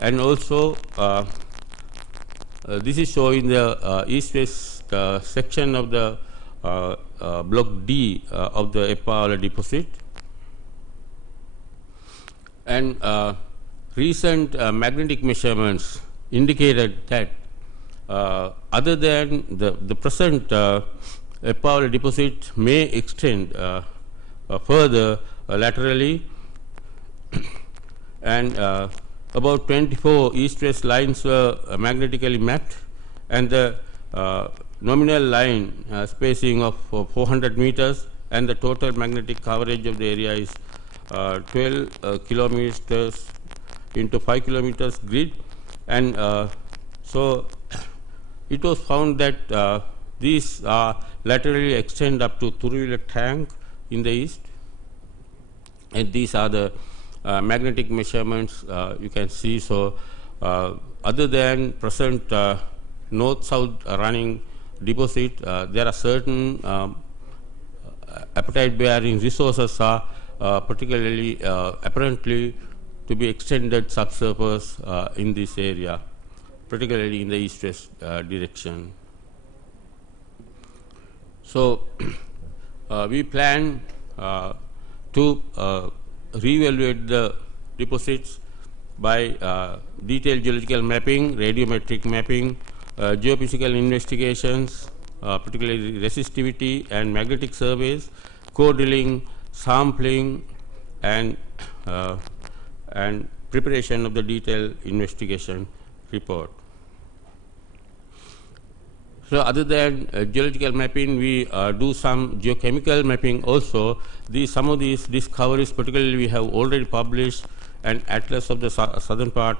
and also this is showing the east-west section of the block D of the Epaula deposit. And recent magnetic measurements indicated that other than the present Epaula deposit may extend further laterally, and about 24 east-west lines were magnetically mapped, and the nominal line spacing of 400 meters, and the total magnetic coverage of the area is 12 kilometers into 5 kilometers grid. And so it was found that these laterally extend up to Turuvilla tank in the east, and these are the magnetic measurements you can see. So other than present north-south running deposit, there are certain apatite bearing resources are particularly apparently to be extended subsurface in this area, particularly in the east-west direction. So we plan to reevaluate the deposits by detailed geological mapping, radiometric mapping, geophysical investigations, particularly resistivity and magnetic surveys, core drilling, sampling, and preparation of the detailed investigation report. So other than geological mapping, we do some geochemical mapping also. Some of these discoveries, particularly we have already published an atlas of the southern part,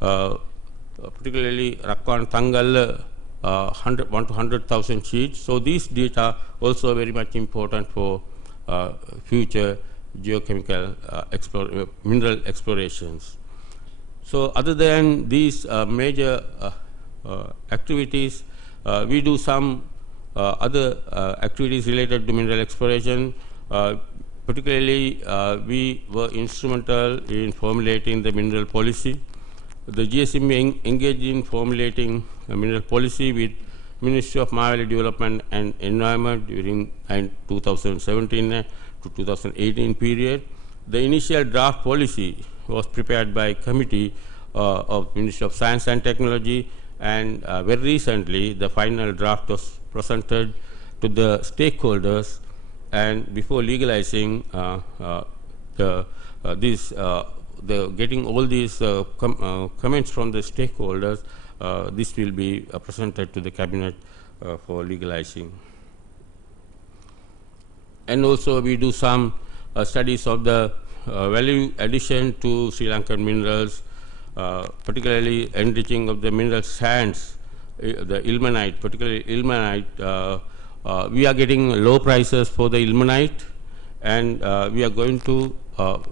particularly Rakwan Tangal, 1 to 100,000 sheets. So these data also very much important for future geochemical mineral explorations. So other than these major activities, we do some other activities related to mineral exploration. Particularly, we were instrumental in formulating the mineral policy. The GSMB engaged in formulating a mineral policy with Ministry of Mine Development and Environment during 2017 to 2018 period. The initial draft policy was prepared by committee of Ministry of Science and Technology, and very recently the final draft was presented to the stakeholders, and before legalizing getting all these comments from the stakeholders, this will be presented to the cabinet for legalizing. And also we do some studies of the value addition to Sri Lankan minerals, particularly enriching of the mineral sands, the ilmenite, particularly ilmenite. We are getting low prices for the ilmenite, and we are going to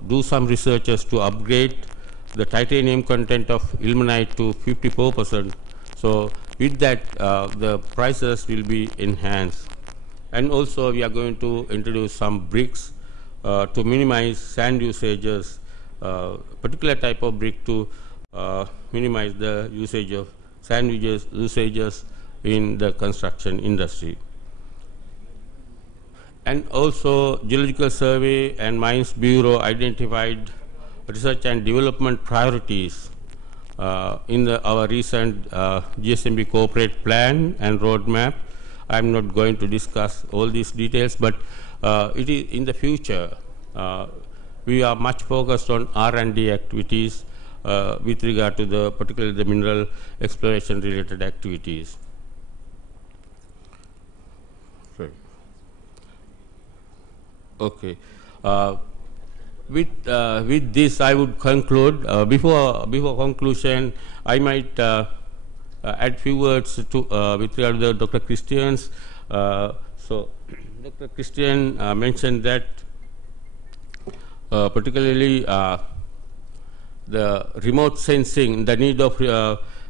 do some researches to upgrade the titanium content of ilmenite to 54%. So with that, the prices will be enhanced. And also we are going to introduce some bricks to minimize sand usages, particular type of brick to minimize the usage of sand usages in the construction industry. And also Geological Survey and Mines Bureau identified research and development priorities in our recent GSMB corporate plan and roadmap. I am not going to discuss all these details, but it is in the future we are much focused on R&D activities with regard to the particularly the mineral exploration related activities. Okay. With this, I would conclude. Before conclusion, I might add few words to with regard to Dr. Christian's. So, Dr. Christian mentioned that particularly the remote sensing, the need of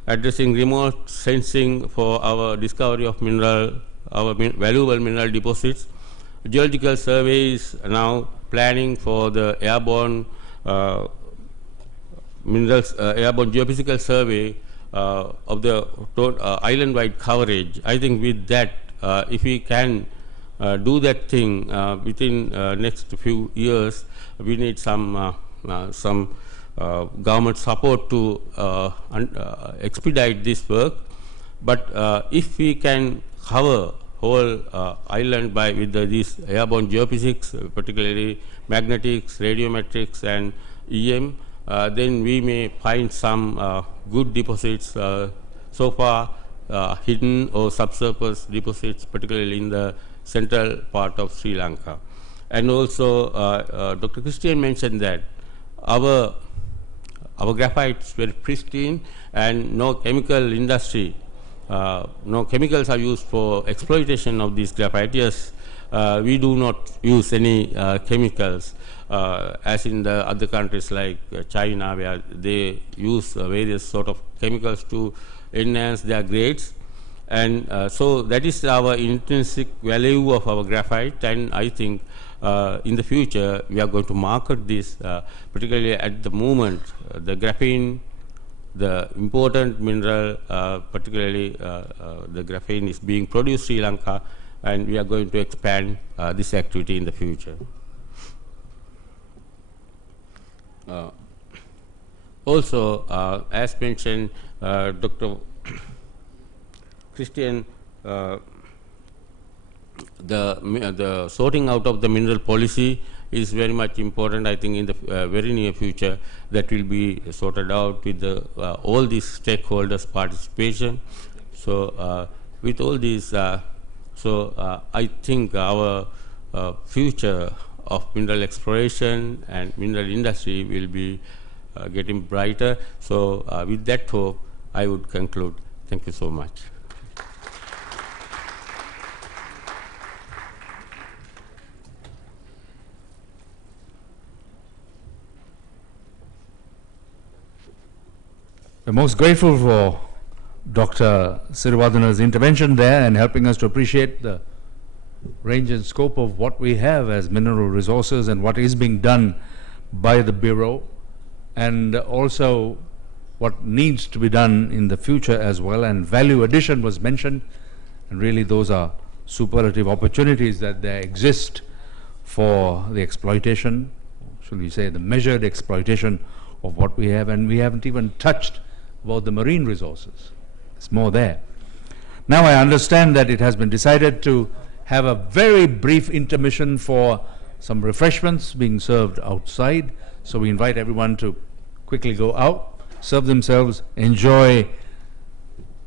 addressing remote sensing for our discovery of valuable mineral deposits. Geological Survey is now planning for the airborne airborne geophysical survey of the island-wide coverage. I think with that, if we can do that thing within next few years, we need some government support to expedite this work. But if we can cover whole island with these airborne geophysics, particularly magnetics, radiometrics, and EM, then we may find some good deposits so far hidden or subsurface deposits, particularly in the central part of Sri Lanka. And also, Dr. Christian mentioned that our graphite is very pristine and no chemical industry. No chemicals are used for exploitation of this graphite. Yes, we do not use any chemicals as in the other countries like China, where they use various sort of chemicals to enhance their grades. And so that is our intrinsic value of our graphite, and I think in the future we are going to market this, particularly at the moment the graphene, the important mineral, particularly the graphene is being produced in Sri Lanka, and we are going to expand this activity in the future. Also, as mentioned, Dr. Christian, the sorting out of the mineral policy is very much important. I think in the very near future that will be sorted out with all these stakeholders' participation. So with all these, I think our future of mineral exploration and mineral industry will be getting brighter. So with that hope, I would conclude. Thank you so much. We're most grateful for Dr. Sirivardhana's intervention there and helping us to appreciate the range and scope of what we have as mineral resources and what is being done by the Bureau, and also what needs to be done in the future as well. And value addition was mentioned, and really those are superlative opportunities that there exist for the exploitation, shall we say the measured exploitation of what we have. And we haven't even touched about the marine resources. There's more there. Now I understand that it has been decided to have a very brief intermission for some refreshments being served outside. So we invite everyone to quickly go out, serve themselves, enjoy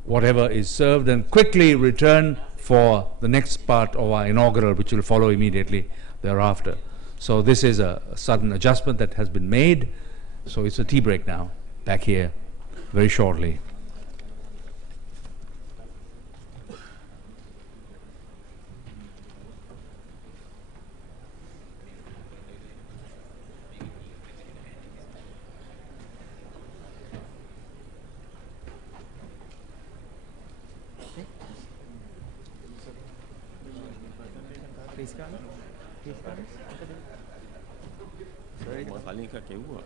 whatever is served, and quickly return for the next part of our inaugural, which will follow immediately thereafter. So this is a sudden adjustment that has been made. So it's a tea break now, back here, very shortly. කලින් එක කෙව්වා.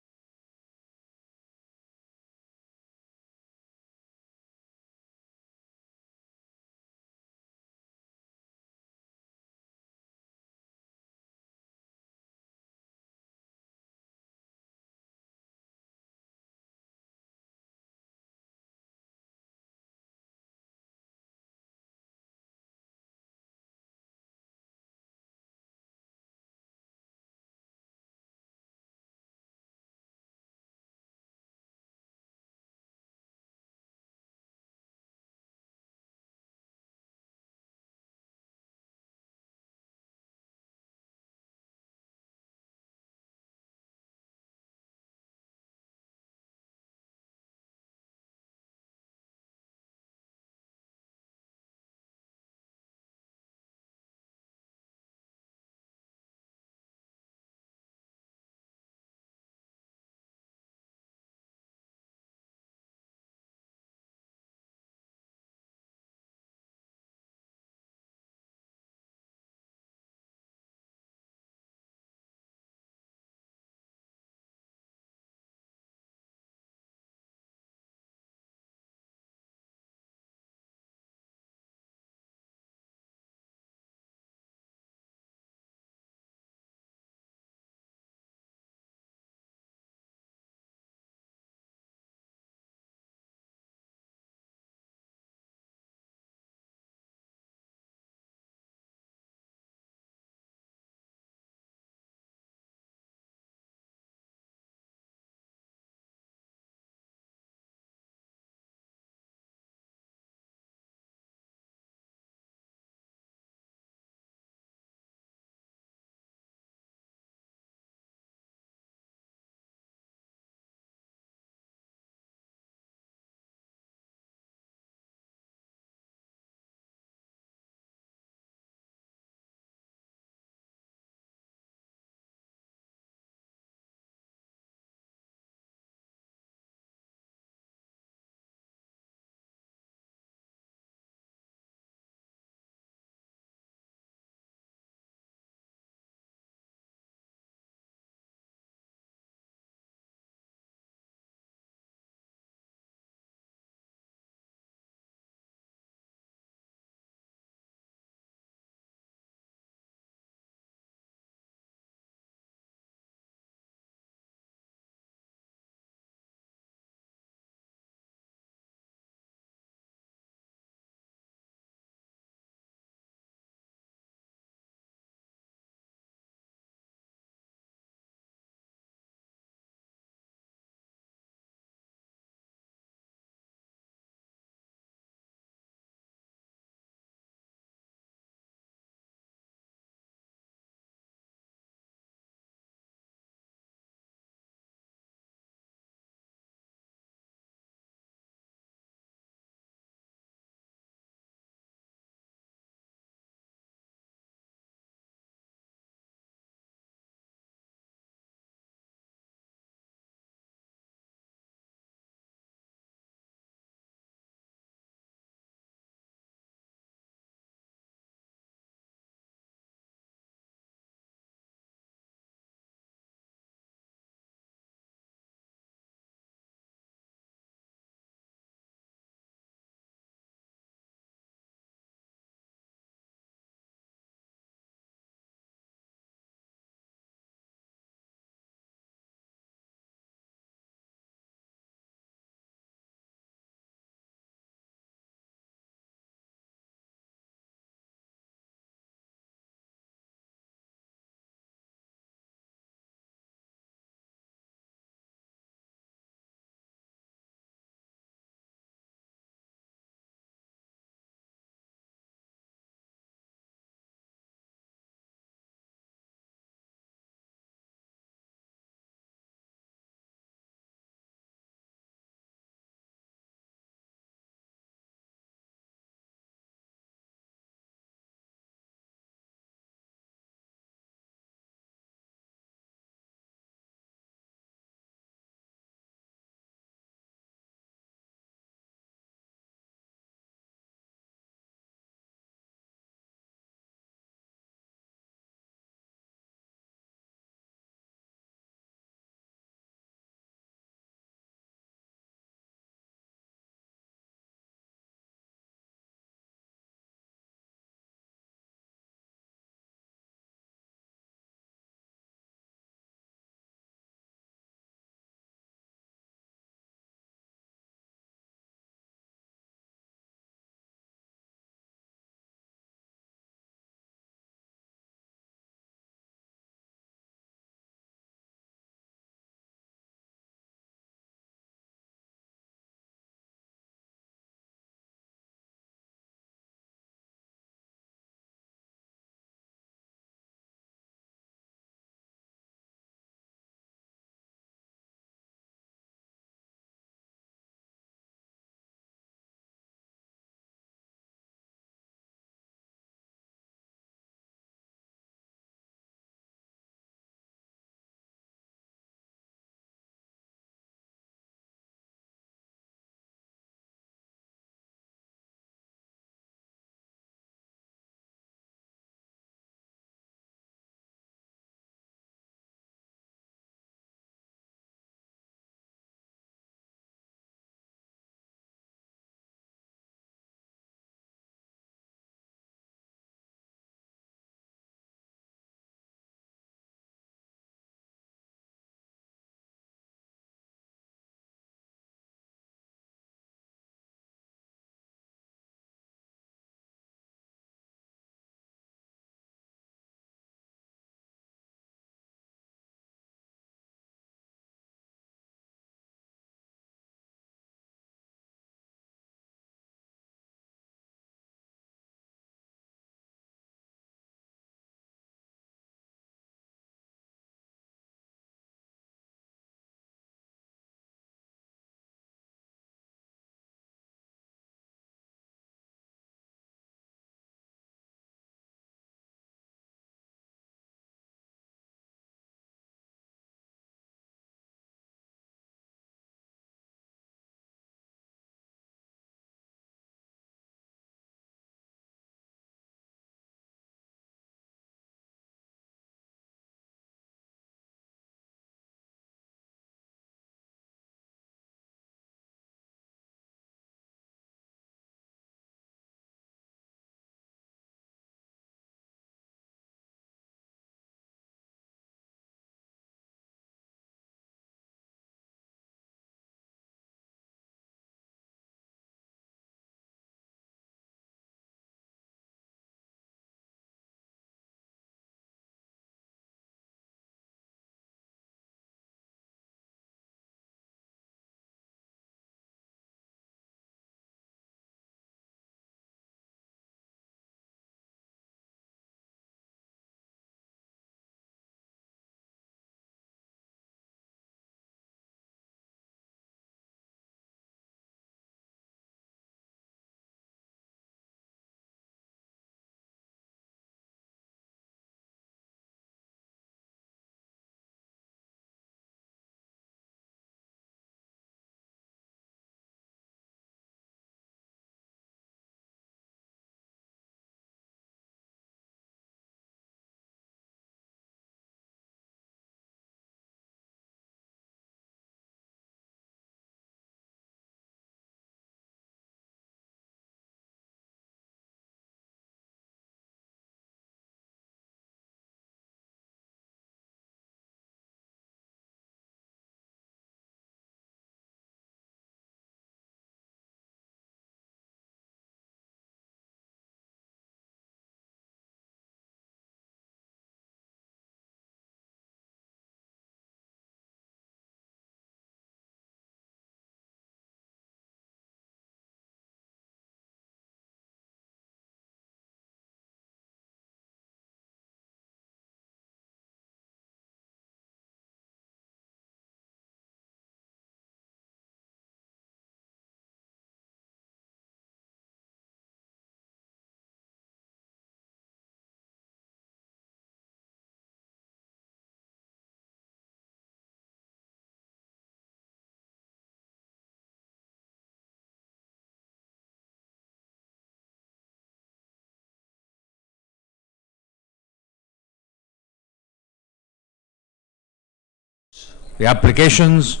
the applications,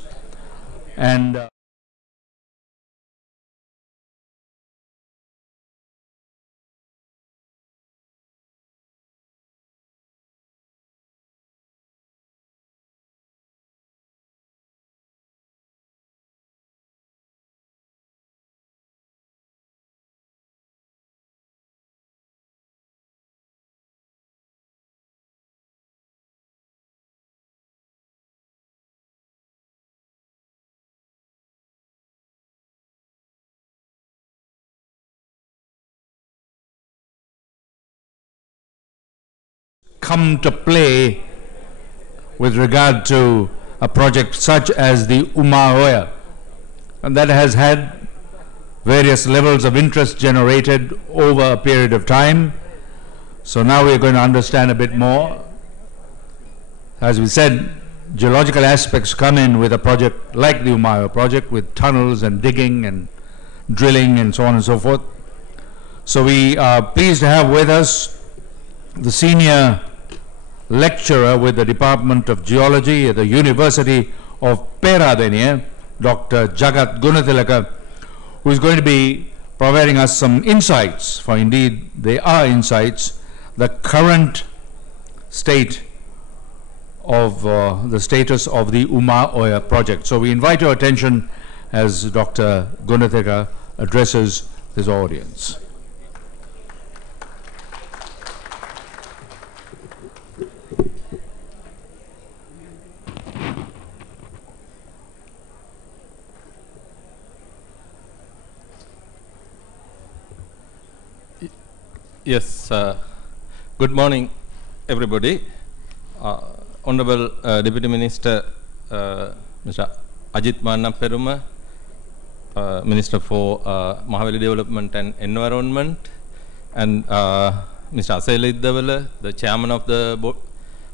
and come to play with regard to a project such as the Umaoya, and that has had various levels of interest generated over a period of time. So now we're going to understand a bit more. As we said, geological aspects come in with a project like the Umaoya project, with tunnels and digging and drilling and so on and so forth. So we are pleased to have with us the senior lecturer with the Department of Geology at the University of Peradeniya, Dr. Jagat Gunathilaka, who is going to be providing us some insights, for indeed they are insights, the current state of the status of the Umaoya project. So we invite your attention as Dr. Gunathilaka addresses this audience. Yes, good morning, everybody. Honorable Deputy Minister, Mr. Ajit Manapperuma, Minister for Mahaweli Development and Environment, and Mr. Asela Iddavala, the Chairman of the board,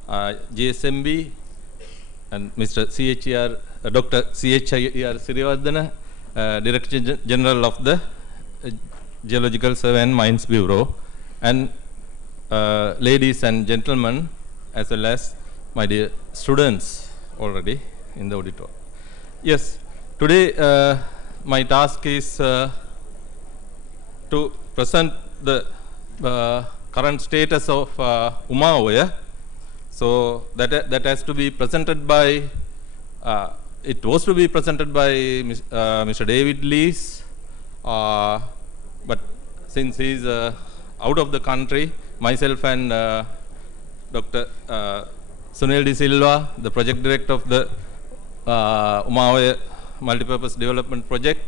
GSMB, and Mr. Dr. CHIR Sirivardhana, Director General of the Geological Survey and Mines Bureau, and ladies and gentlemen, as well as my dear students already in the auditorium. Yes, today my task is to present the current status of Umaoya. So that has to be presented by, it was to be presented by Mr. David Lees, but since he is out of the country, myself and Dr. Sunil De Silva, the project director of the Umaoya Multipurpose Development Project,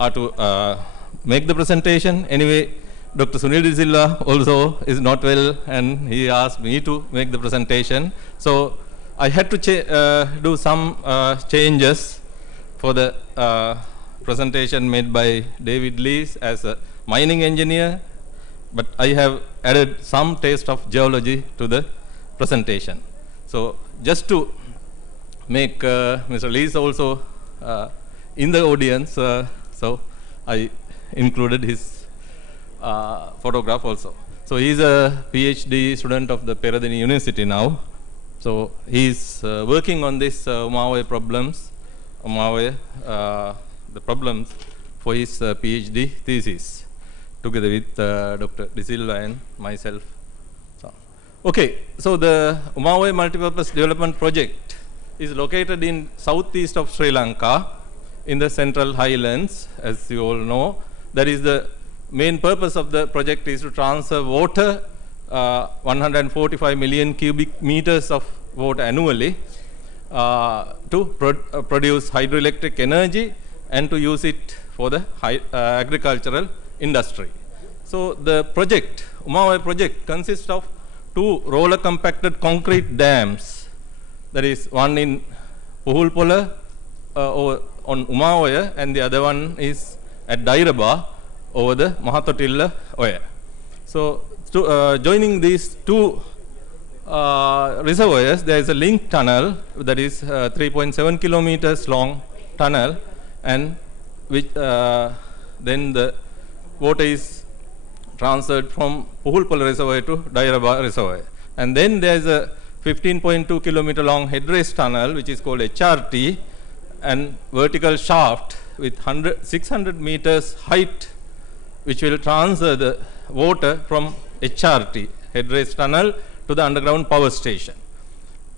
are to make the presentation. Anyway, Dr. Sunil De Silva also is not well, and he asked me to make the presentation. So I had to do some changes for the presentation made by David Lees as a mining engineer, but I have added some taste of geology to the presentation. So just to make Mr. Lees also in the audience, so I included his photograph also. So he is a PhD student of the Peradeniya University now. So he is working on this Umaoya problems, the problems for his PhD thesis, together with Dr. De Silva and myself. So, okay, so the Umaoya Multipurpose Development Project is located in southeast of Sri Lanka in the Central Highlands, as you all know. That is the main purpose of the project is to transfer water, 145 million cubic meters of water annually, to produce hydroelectric energy and to use it for the agricultural industry. So the project, Umaoya project, consists of 2 roller compacted concrete dams. That is one in Puhulpola on Umaoya, and the other one is at Dairaba over the Mahatotilla Oya. So joining these 2 reservoirs, there is a link tunnel that is 3.7 kilometers long tunnel, and which then the water is transferred from Puhulpola reservoir to Dairaba reservoir. And then there is a 15.2 kilometer long head race tunnel, which is called HRT, and vertical shaft with 600 meters height, which will transfer the water from HRT, head race tunnel, to the underground power station.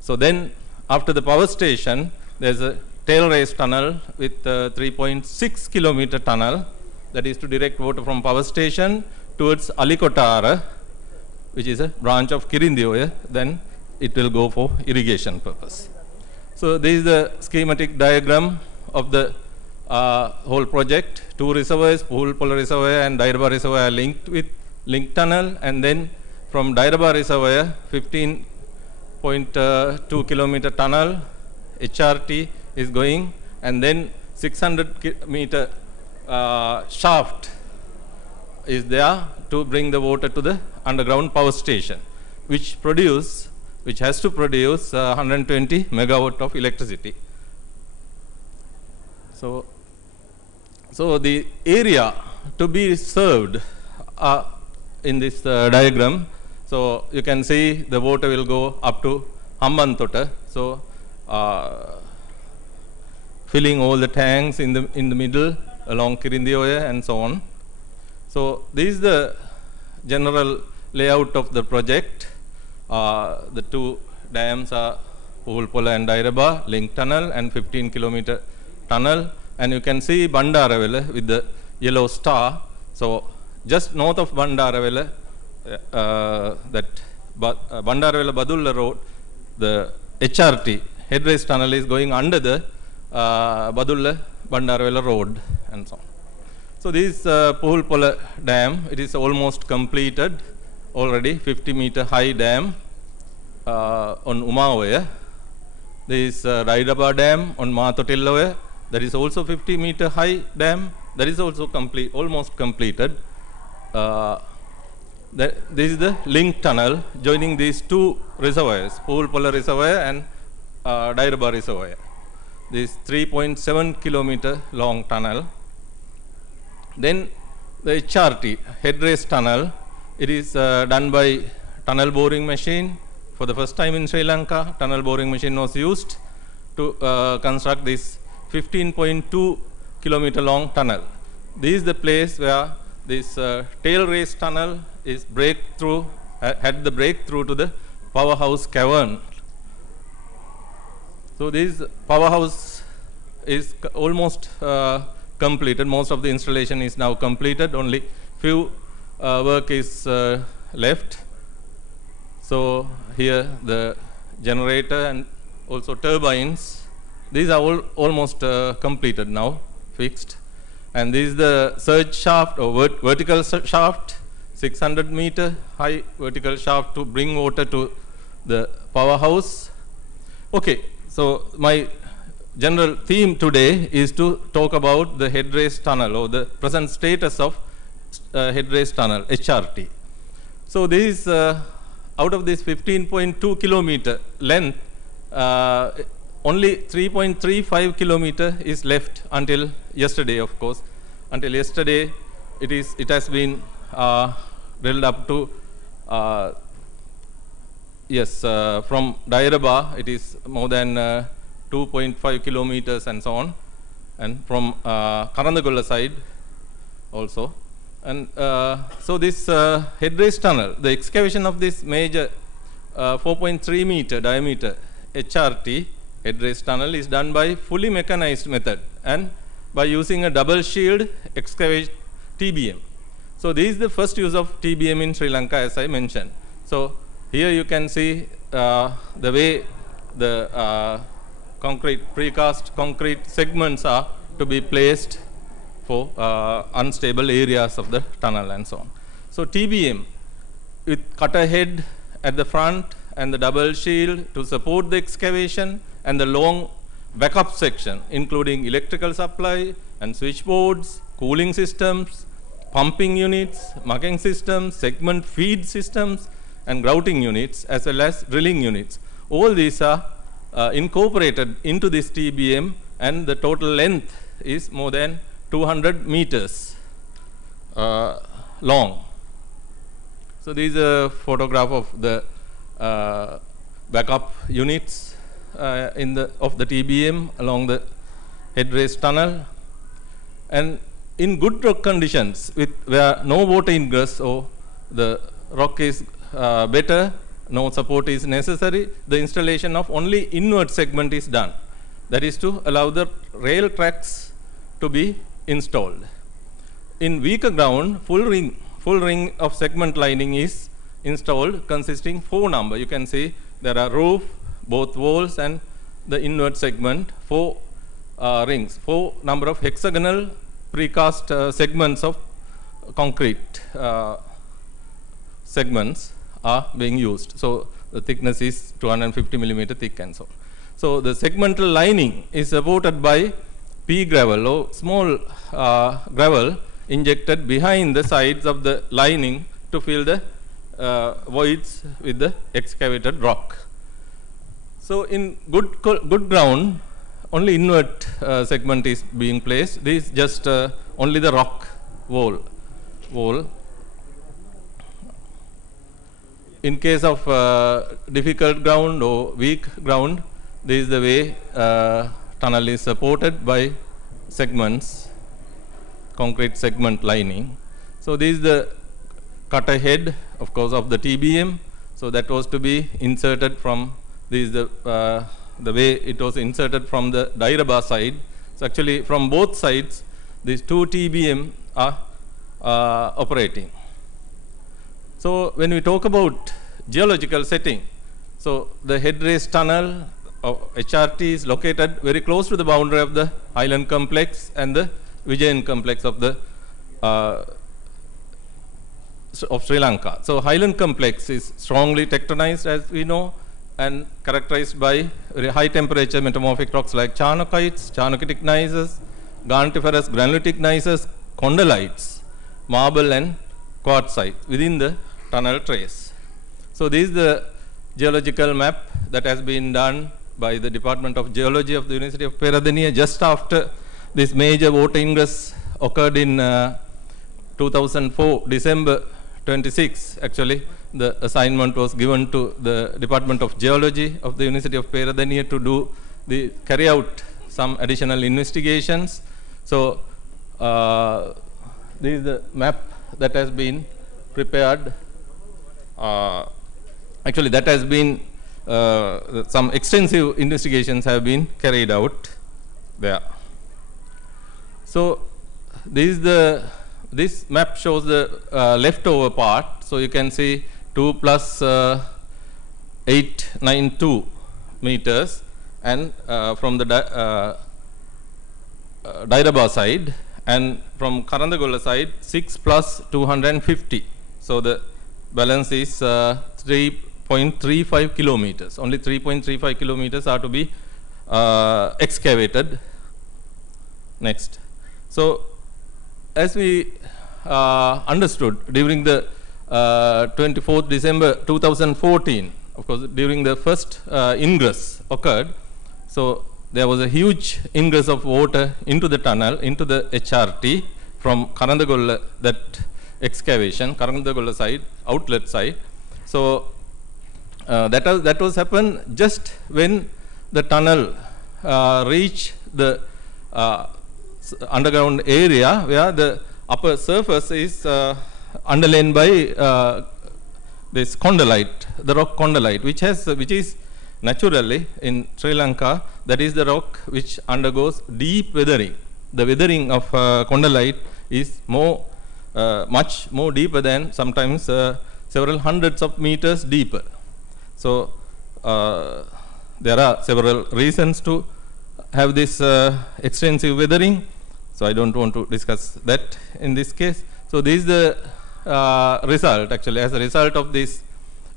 So then, after the power station, there's a tail race tunnel with 3.6 kilometer tunnel, that is to direct water from power station towards Alikotara, which is a branch of Kirindioya. Then it will go for irrigation purpose. So this is the schematic diagram of the whole project. Two reservoirs, Puhulpola Reservoir and Dairaba Reservoir, are linked with link tunnel, and then from Dairaba Reservoir, 15.2 kilometer tunnel, HRT is going, and then 600 meter shaft is there to bring the water to the underground power station, which has to produce 120 megawatt of electricity. So the area to be served in this diagram, so you can see the water will go up to Hambantota, so filling all the tanks in the middle along Kirindioya and so on. So this is the general layout of the project. The two dams are Puhulpola and Dairaba, link tunnel, and 15 kilometer tunnel. And you can see Bandaravela with the yellow star. So just north of Bandaravela, that Bandaravela Badulla Road, the HRT, head race tunnel, is going under the Badulla Bandaravela Road and so on. So this Puhulpola dam, it is almost completed already, 50 meter high dam on Umawaya. There is Raidaba dam on Matotillawaya, that is also 50 meter high dam, that is also almost completed. This is the link tunnel joining these two reservoirs, Puhulpola Reservoir and Dairaba Reservoir. This 3.7 kilometer long tunnel. Then the HRT, head race tunnel, it is done by tunnel boring machine. For the first time in Sri Lanka, tunnel boring machine was used to construct this 15.2 kilometer long tunnel. This is the place where this tail race tunnel is had the breakthrough to the powerhouse cavern. So this powerhouse is almost completed. Most of the installation is now completed. Only few work is left. So here the generator and also turbines, these are all almost completed now, fixed. And this is the surge shaft or vertical shaft, 600 meter high vertical shaft to bring water to the powerhouse. Okay, so my general theme today is to talk about the head race tunnel or the present status of head race tunnel, HRT. So this out of this 15.2 kilometer length, only 3.35 kilometer is left until yesterday, of course. Until yesterday, it has been drilled up to from Dairaba, it is more than 2.5 kilometers and so on, and from Karandagolla side also. And so this head race tunnel, the excavation of this major 4.3 meter diameter HRT head race tunnel is done by fully mechanized method and by using a double shield excavate TBM. So this is the first use of TBM in Sri Lanka, as I mentioned. So here you can see the way the precast concrete segments are to be placed for unstable areas of the tunnel and so on. So TBM with cutter head at the front and the double shield to support the excavation and the long backup section, including electrical supply and switchboards, cooling systems, pumping units, mucking systems, segment feed systems, and grouting units, as well as drilling units. All these are incorporated into this TBM, and the total length is more than 200 meters long. So this is a photograph of the backup units of the TBM along the head race tunnel. And in good rock conditions, where no water ingress or the rock is better, no support is necessary, the installation of only inward segment is done. That is to allow the rail tracks to be installed. In weaker ground, full ring of segment lining is installed, consisting 4 number. You can see there are roof, both walls and the inward segment, 4 rings, 4 number of hexagonal precast segments of concrete segments are being used. So the thickness is 250 millimeter thick and so on. So the segmental lining is supported by pea gravel or small gravel injected behind the sides of the lining to fill the voids with the excavated rock. So in good ground, only inward segment is being placed. This is just only the rock wall. In case of difficult ground or weak ground, this is the way tunnel is supported by segments, concrete segment lining. So this is the cutter head, of course, of the TBM. So that was to be inserted from, this is the way it was inserted from the Dairaba side. So actually from both sides, these 2 TBM are operating. So when we talk about geological setting, so the head race tunnel of HRT is located very close to the boundary of the Highland complex and the Vijayan complex of the of Sri Lanka. So Highland complex is strongly tectonized, as we know, and characterized by very high temperature metamorphic rocks like charnokites, charnokitic gneisses, garnetiferous granitic gneisses, condolites, marble and quartzite within the tunnel trace. So this is the geological map that has been done by the Department of Geology of the University of Peradeniya just after this major water ingress occurred in 2004, December 26. Actually, the assignment was given to the Department of Geology of the University of Peradeniya to carry out some additional investigations. So this is the map that has been prepared. Actually, that has been some extensive investigations have been carried out there. So this map shows the leftover part. So you can see 2 plus 892 meters, and from the Dairaba side, and from Karandagolla side 6 plus 250. So the balance is 3.35 kilometers. Only 3.35 kilometers are to be excavated. Next. So as we understood during the 24th December 2014, of course, during the first ingress occurred. So there was a huge ingress of water into the tunnel, into the HRT from Karandagolla, that excavation, Karandagolla side, outlet side. So that was happened just when the tunnel reached the underground area where the upper surface is underlain by this condolite, the rock condolite, which is naturally in Sri Lanka, that is the rock which undergoes deep weathering. The weathering of condolite is much more deeper than sometimes several hundreds of meters deeper. So there are several reasons to have this extensive weathering. So I don't want to discuss that in this case. So this is the result, actually, as a result of this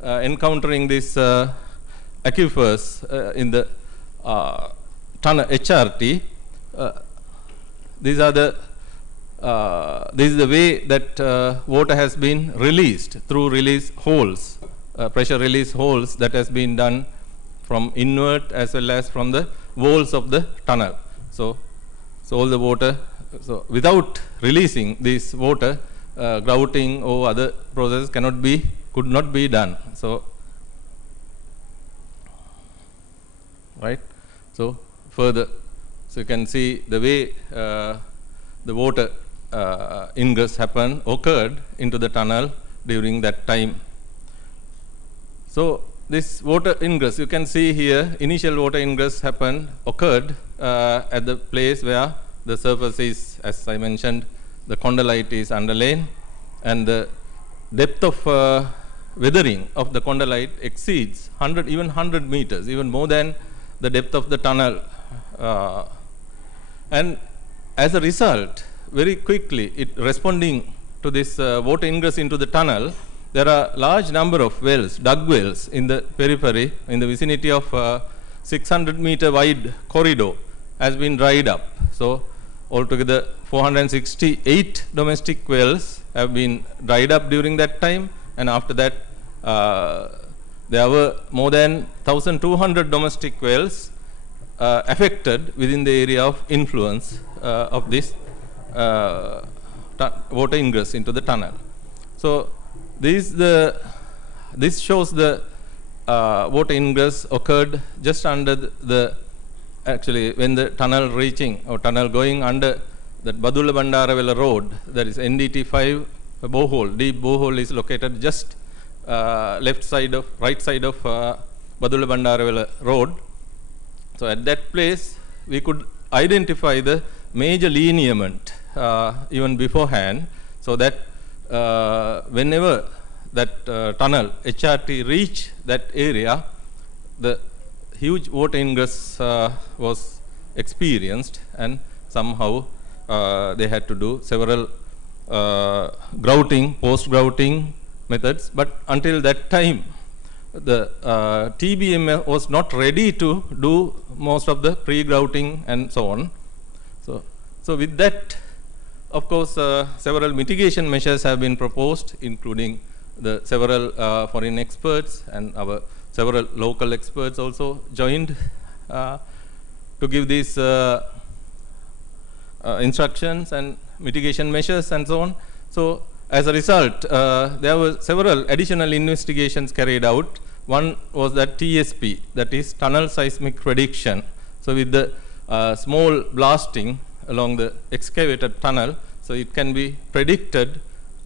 encountering this aquifers in the tunnel HRT. These are the this is the way that water has been released through release holes, pressure release holes that has been done from inward as well as from the walls of the tunnel. So all the water, so without releasing this water, grouting or other processes could not be done. So right? So further, so you can see the way the water ingress occurred into the tunnel during that time. So this water ingress, you can see here, initial water ingress occurred at the place where the surface is, as I mentioned, the condylite is underlain, and the depth of weathering of the condylite exceeds 100 meters, even more than the depth of the tunnel. And as a result, very quickly, responding to this water ingress into the tunnel, there are large number of wells, dug wells in the periphery, in the vicinity of 600-meter wide corridor has been dried up. So altogether 468 domestic wells have been dried up during that time, and after that there were more than 1,200 domestic wells affected within the area of influence of this water ingress into the tunnel. So this shows the water ingress occurred just under actually when the tunnel going under that Badula Bandaravela road, that is NDT 5 borehole, deep borehole is located just right side of Badula Bandaravela road. So at that place we could identify the major lineament even beforehand, so that whenever that tunnel HRT reached that area, the huge water ingress was experienced, and somehow they had to do several grouting, post-grouting methods. But until that time, the TBM was not ready to do most of the pre-grouting and so on. So with that, of course, several mitigation measures have been proposed, including the several foreign experts, and our several local experts also joined to give these instructions and mitigation measures and so on. So as a result, there were several additional investigations carried out. One was that TSP, that is tunnel seismic prediction. So with the small blasting along the excavated tunnel, so it can be predicted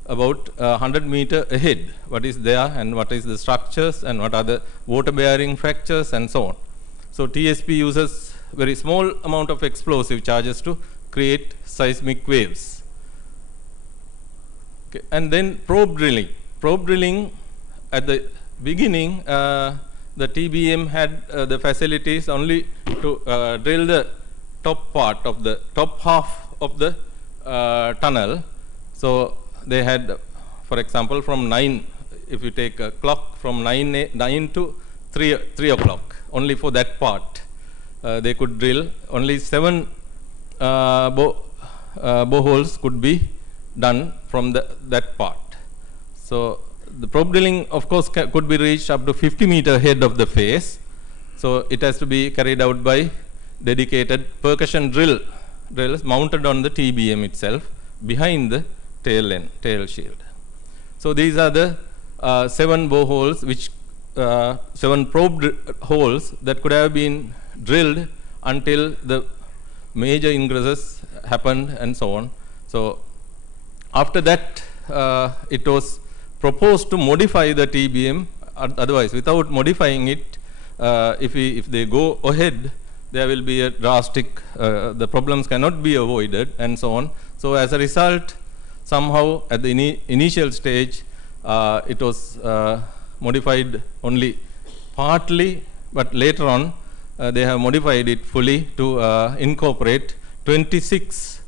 about 100 meter ahead what is there and what is the structures and what are the water bearing fractures and so on. So TSP uses very small amount of explosive charges to create seismic waves. Okay. And then probe drilling at the beginning, the TBM had the facilities only to drill the top half of the tunnel. So they had, for example, from 9, if you take a clock from 9 to 3 o'clock, only for that part, they could drill. Only 7 boreholes could be done from that part. So the probe drilling, of course, could be reached up to 50 meter ahead of the face. So it has to be carried out by dedicated percussion drills mounted on the TBM itself behind the tail shield. So these are the 7 boreholes, which 7 probe holes that could have been drilled until the major ingresses happened and so on. So after that, it was proposed to modify the TBM. Otherwise, without modifying it, if they go ahead, there will be a drastic, the problems cannot be avoided and so on. So as a result, somehow at the initial stage, it was modified only partly, but later on they have modified it fully to incorporate 26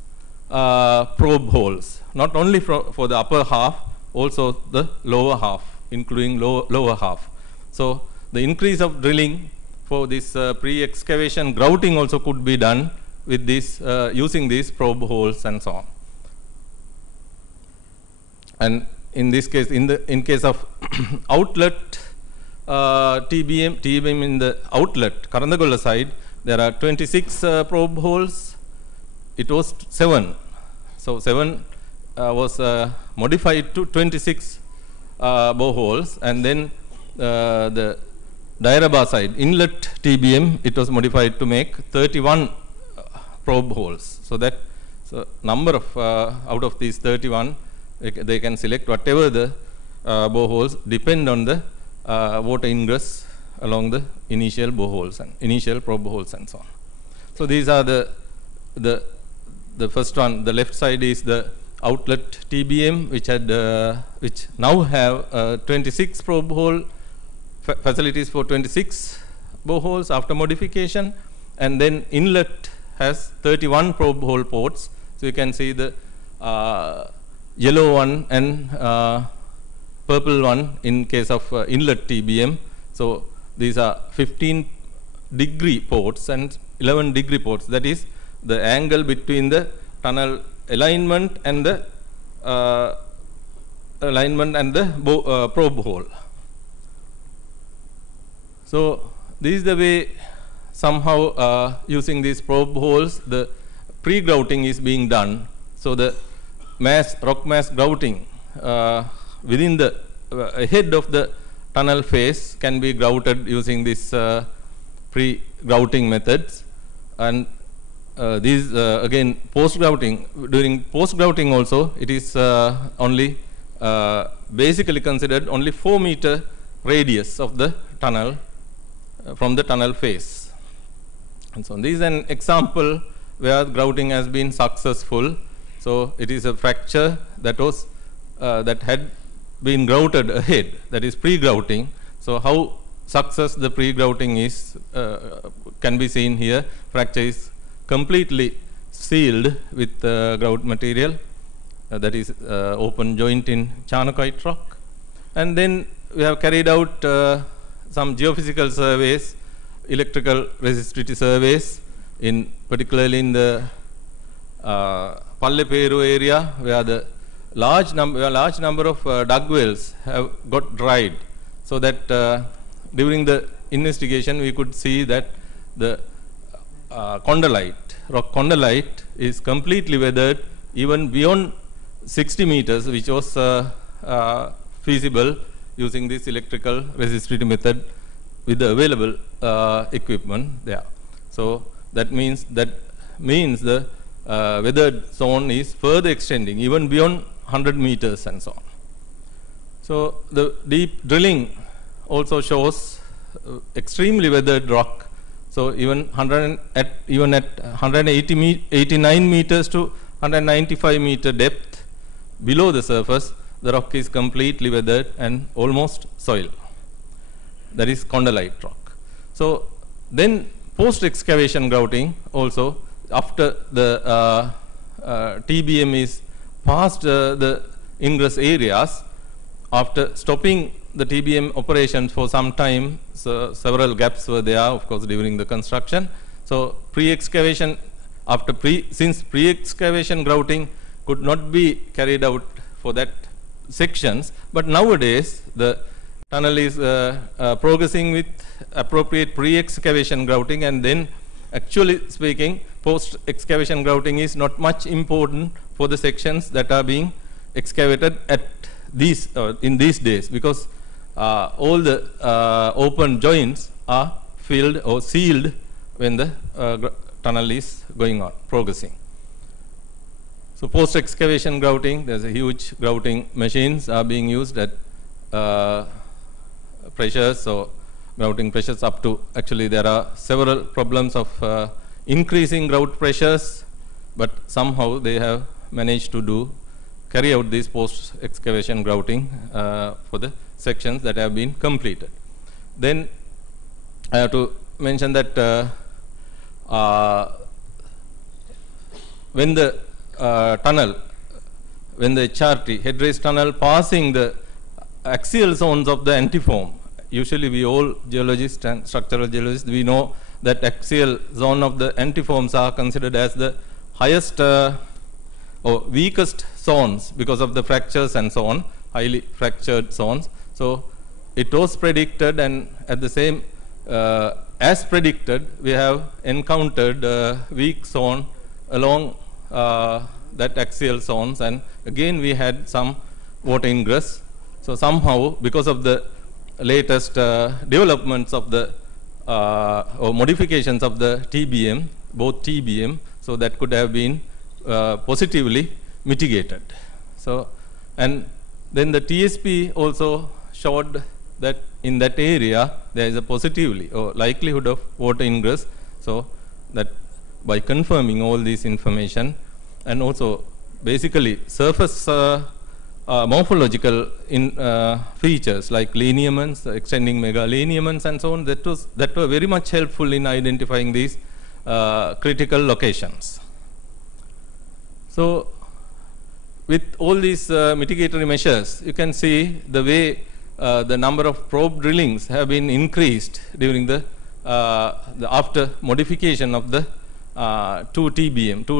probe holes, not only for the upper half, also the lower half, including lower half. So the increase of drilling for this pre-excavation grouting also could be done with this using these probe holes and so on. And in this case, in case of outlet TBM in the outlet Karandagolla side, there are 26 probe holes. It was 7. So 7 was modified to 26 boreholes, and then the Diaraba side, inlet TBM, it was modified to make 31 probe holes. So that number of, out of these 31, they can select whatever the boreholes depend on the water ingress along the initial boreholes and initial probe holes and so on. So these are the first one. The left side is the outlet TBM, which had which now have 26 probe hole facilities for 26 boreholes after modification, and then inlet has 31 probe hole ports. So you can see the yellow one and purple one in case of inlet TBM. So these are 15-degree ports and 11-degree ports. That is the angle between the tunnel alignment and the probe hole. So this is the way somehow using these probe holes the pre-grouting is being done. So the rock mass grouting within the head of the tunnel face can be grouted using this pre-grouting methods, and these again post-grouting. During post-grouting also it is only basically considered only 4-meter radius of the tunnel from the tunnel face. And so this is an example where grouting has been successful. So it is a fracture that was that had been grouted ahead, that is pre-grouting. So how success the pre-grouting is can be seen here. Fracture is completely sealed with grout material, that is open joint in Charnockite rock. And then we have carried out some geophysical surveys, electrical resistivity surveys, particularly in the Palleperu area, where the large number of dug wells have got dried, so that during the investigation we could see that the rock condylite is completely weathered even beyond 60 meters, which was feasible using this electrical resistivity method with the available equipment there. So that means the weathered zone is further extending even beyond 100 meters and so on. So the deep drilling also shows extremely weathered rock. So even at 189 meters to 195 meter depth below the surface, the rock is completely weathered and almost soil. That is condylite rock. So then post-excavation grouting also, after the TBM is past the ingress areas, after stopping the TBM operations for some time, so several gaps were there, of course, during the construction. So pre-excavation, since pre-excavation grouting could not be carried out for that sections, but nowadays the tunnel is progressing with appropriate pre-excavation grouting, and then actually speaking, post-excavation grouting is not much important for the sections that are being excavated at these in these days, because all the open joints are filled or sealed when the tunnel is going on, progressing. So post-excavation grouting, there's a huge grouting machines are being used at pressures, so grouting pressures up to, actually there are several problems of increasing grout pressures, but somehow they have managed to carry out this post-excavation grouting for the sections that have been completed. Then I have to mention that when the tunnel, when the HRT, head raise tunnel, passing the axial zones of the antiform, usually we all geologists and structural geologists, we know that axial zone of the antiforms are considered as the highest or weakest zones because of the fractures and so on, highly fractured zones. So it was predicted, and at the same as predicted, we have encountered weak zone along that axial zones, and again we had some water ingress. So somehow, because of the latest developments of the or modifications of the TBM, both TBM, so that could have been positively mitigated. So, and then the TSP also showed that in that area there is a positively or likelihood of water ingress. So that by confirming all this information, and also basically surface morphological features like lineaments, extending megalineaments and so on, that were very much helpful in identifying these critical locations. So with all these mitigatory measures, you can see the way the number of probe drillings have been increased during the after modification of the two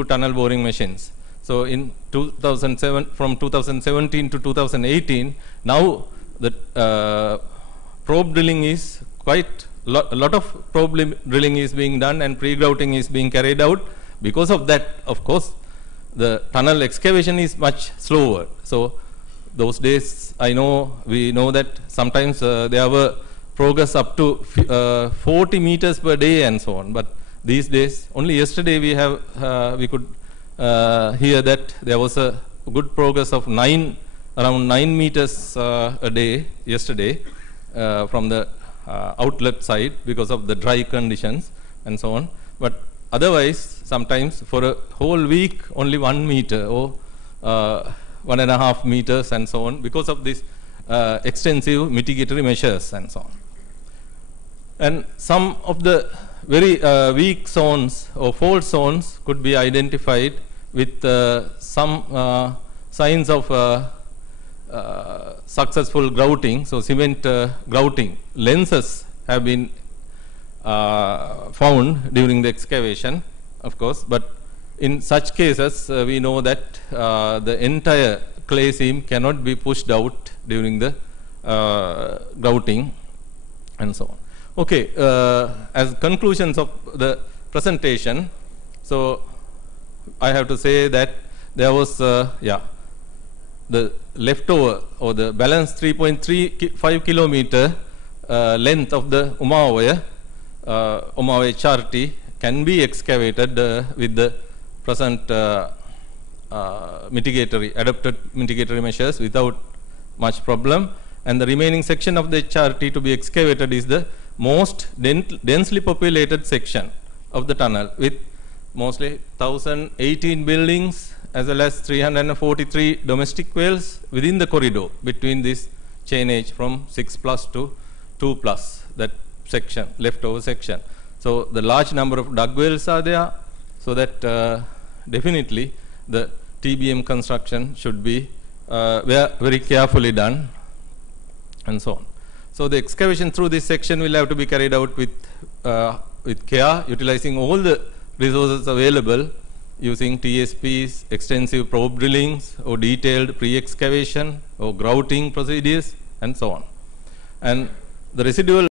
tunnel boring machines. So in 2007, from 2017 to 2018, now the probe drilling is quite a lot of probe drilling is being done and pre-grouting is being carried out. Because of that, of course, the tunnel excavation is much slower. So those days, we know that sometimes there were progress up to 40 meters per day and so on. But these days, only yesterday we could hear that there was a good progress of around 9 meters a day yesterday from the outlet side because of the dry conditions and so on. But otherwise, sometimes for a whole week, only 1 meter or 1.5 meters and so on, because of this extensive mitigatory measures and so on. And some of the very weak zones or fault zones could be identified with some signs of successful grouting. So cement grouting lenses have been found during the excavation, of course, but in such cases we know that the entire clay seam cannot be pushed out during the grouting and so on. Okay, as conclusions of the presentation, so I have to say that there was the leftover or the balance 3.35 kilometer length of the Umawa HRT can be excavated with the present adapted mitigatory measures without much problem, and the remaining section of the HRT to be excavated is the most densely populated section of the tunnel with mostly 1,018 buildings as well as 343 domestic wells within the corridor between this chainage from 6+ to 2+, that section, leftover section. So the large number of dug wells are there, so that definitely the TBM construction should be very carefully done and so on. So the excavation through this section will have to be carried out with care, utilizing all the resources available, using TSPs, extensive probe drillings, or detailed pre-excavation or grouting procedures and so on. And the residual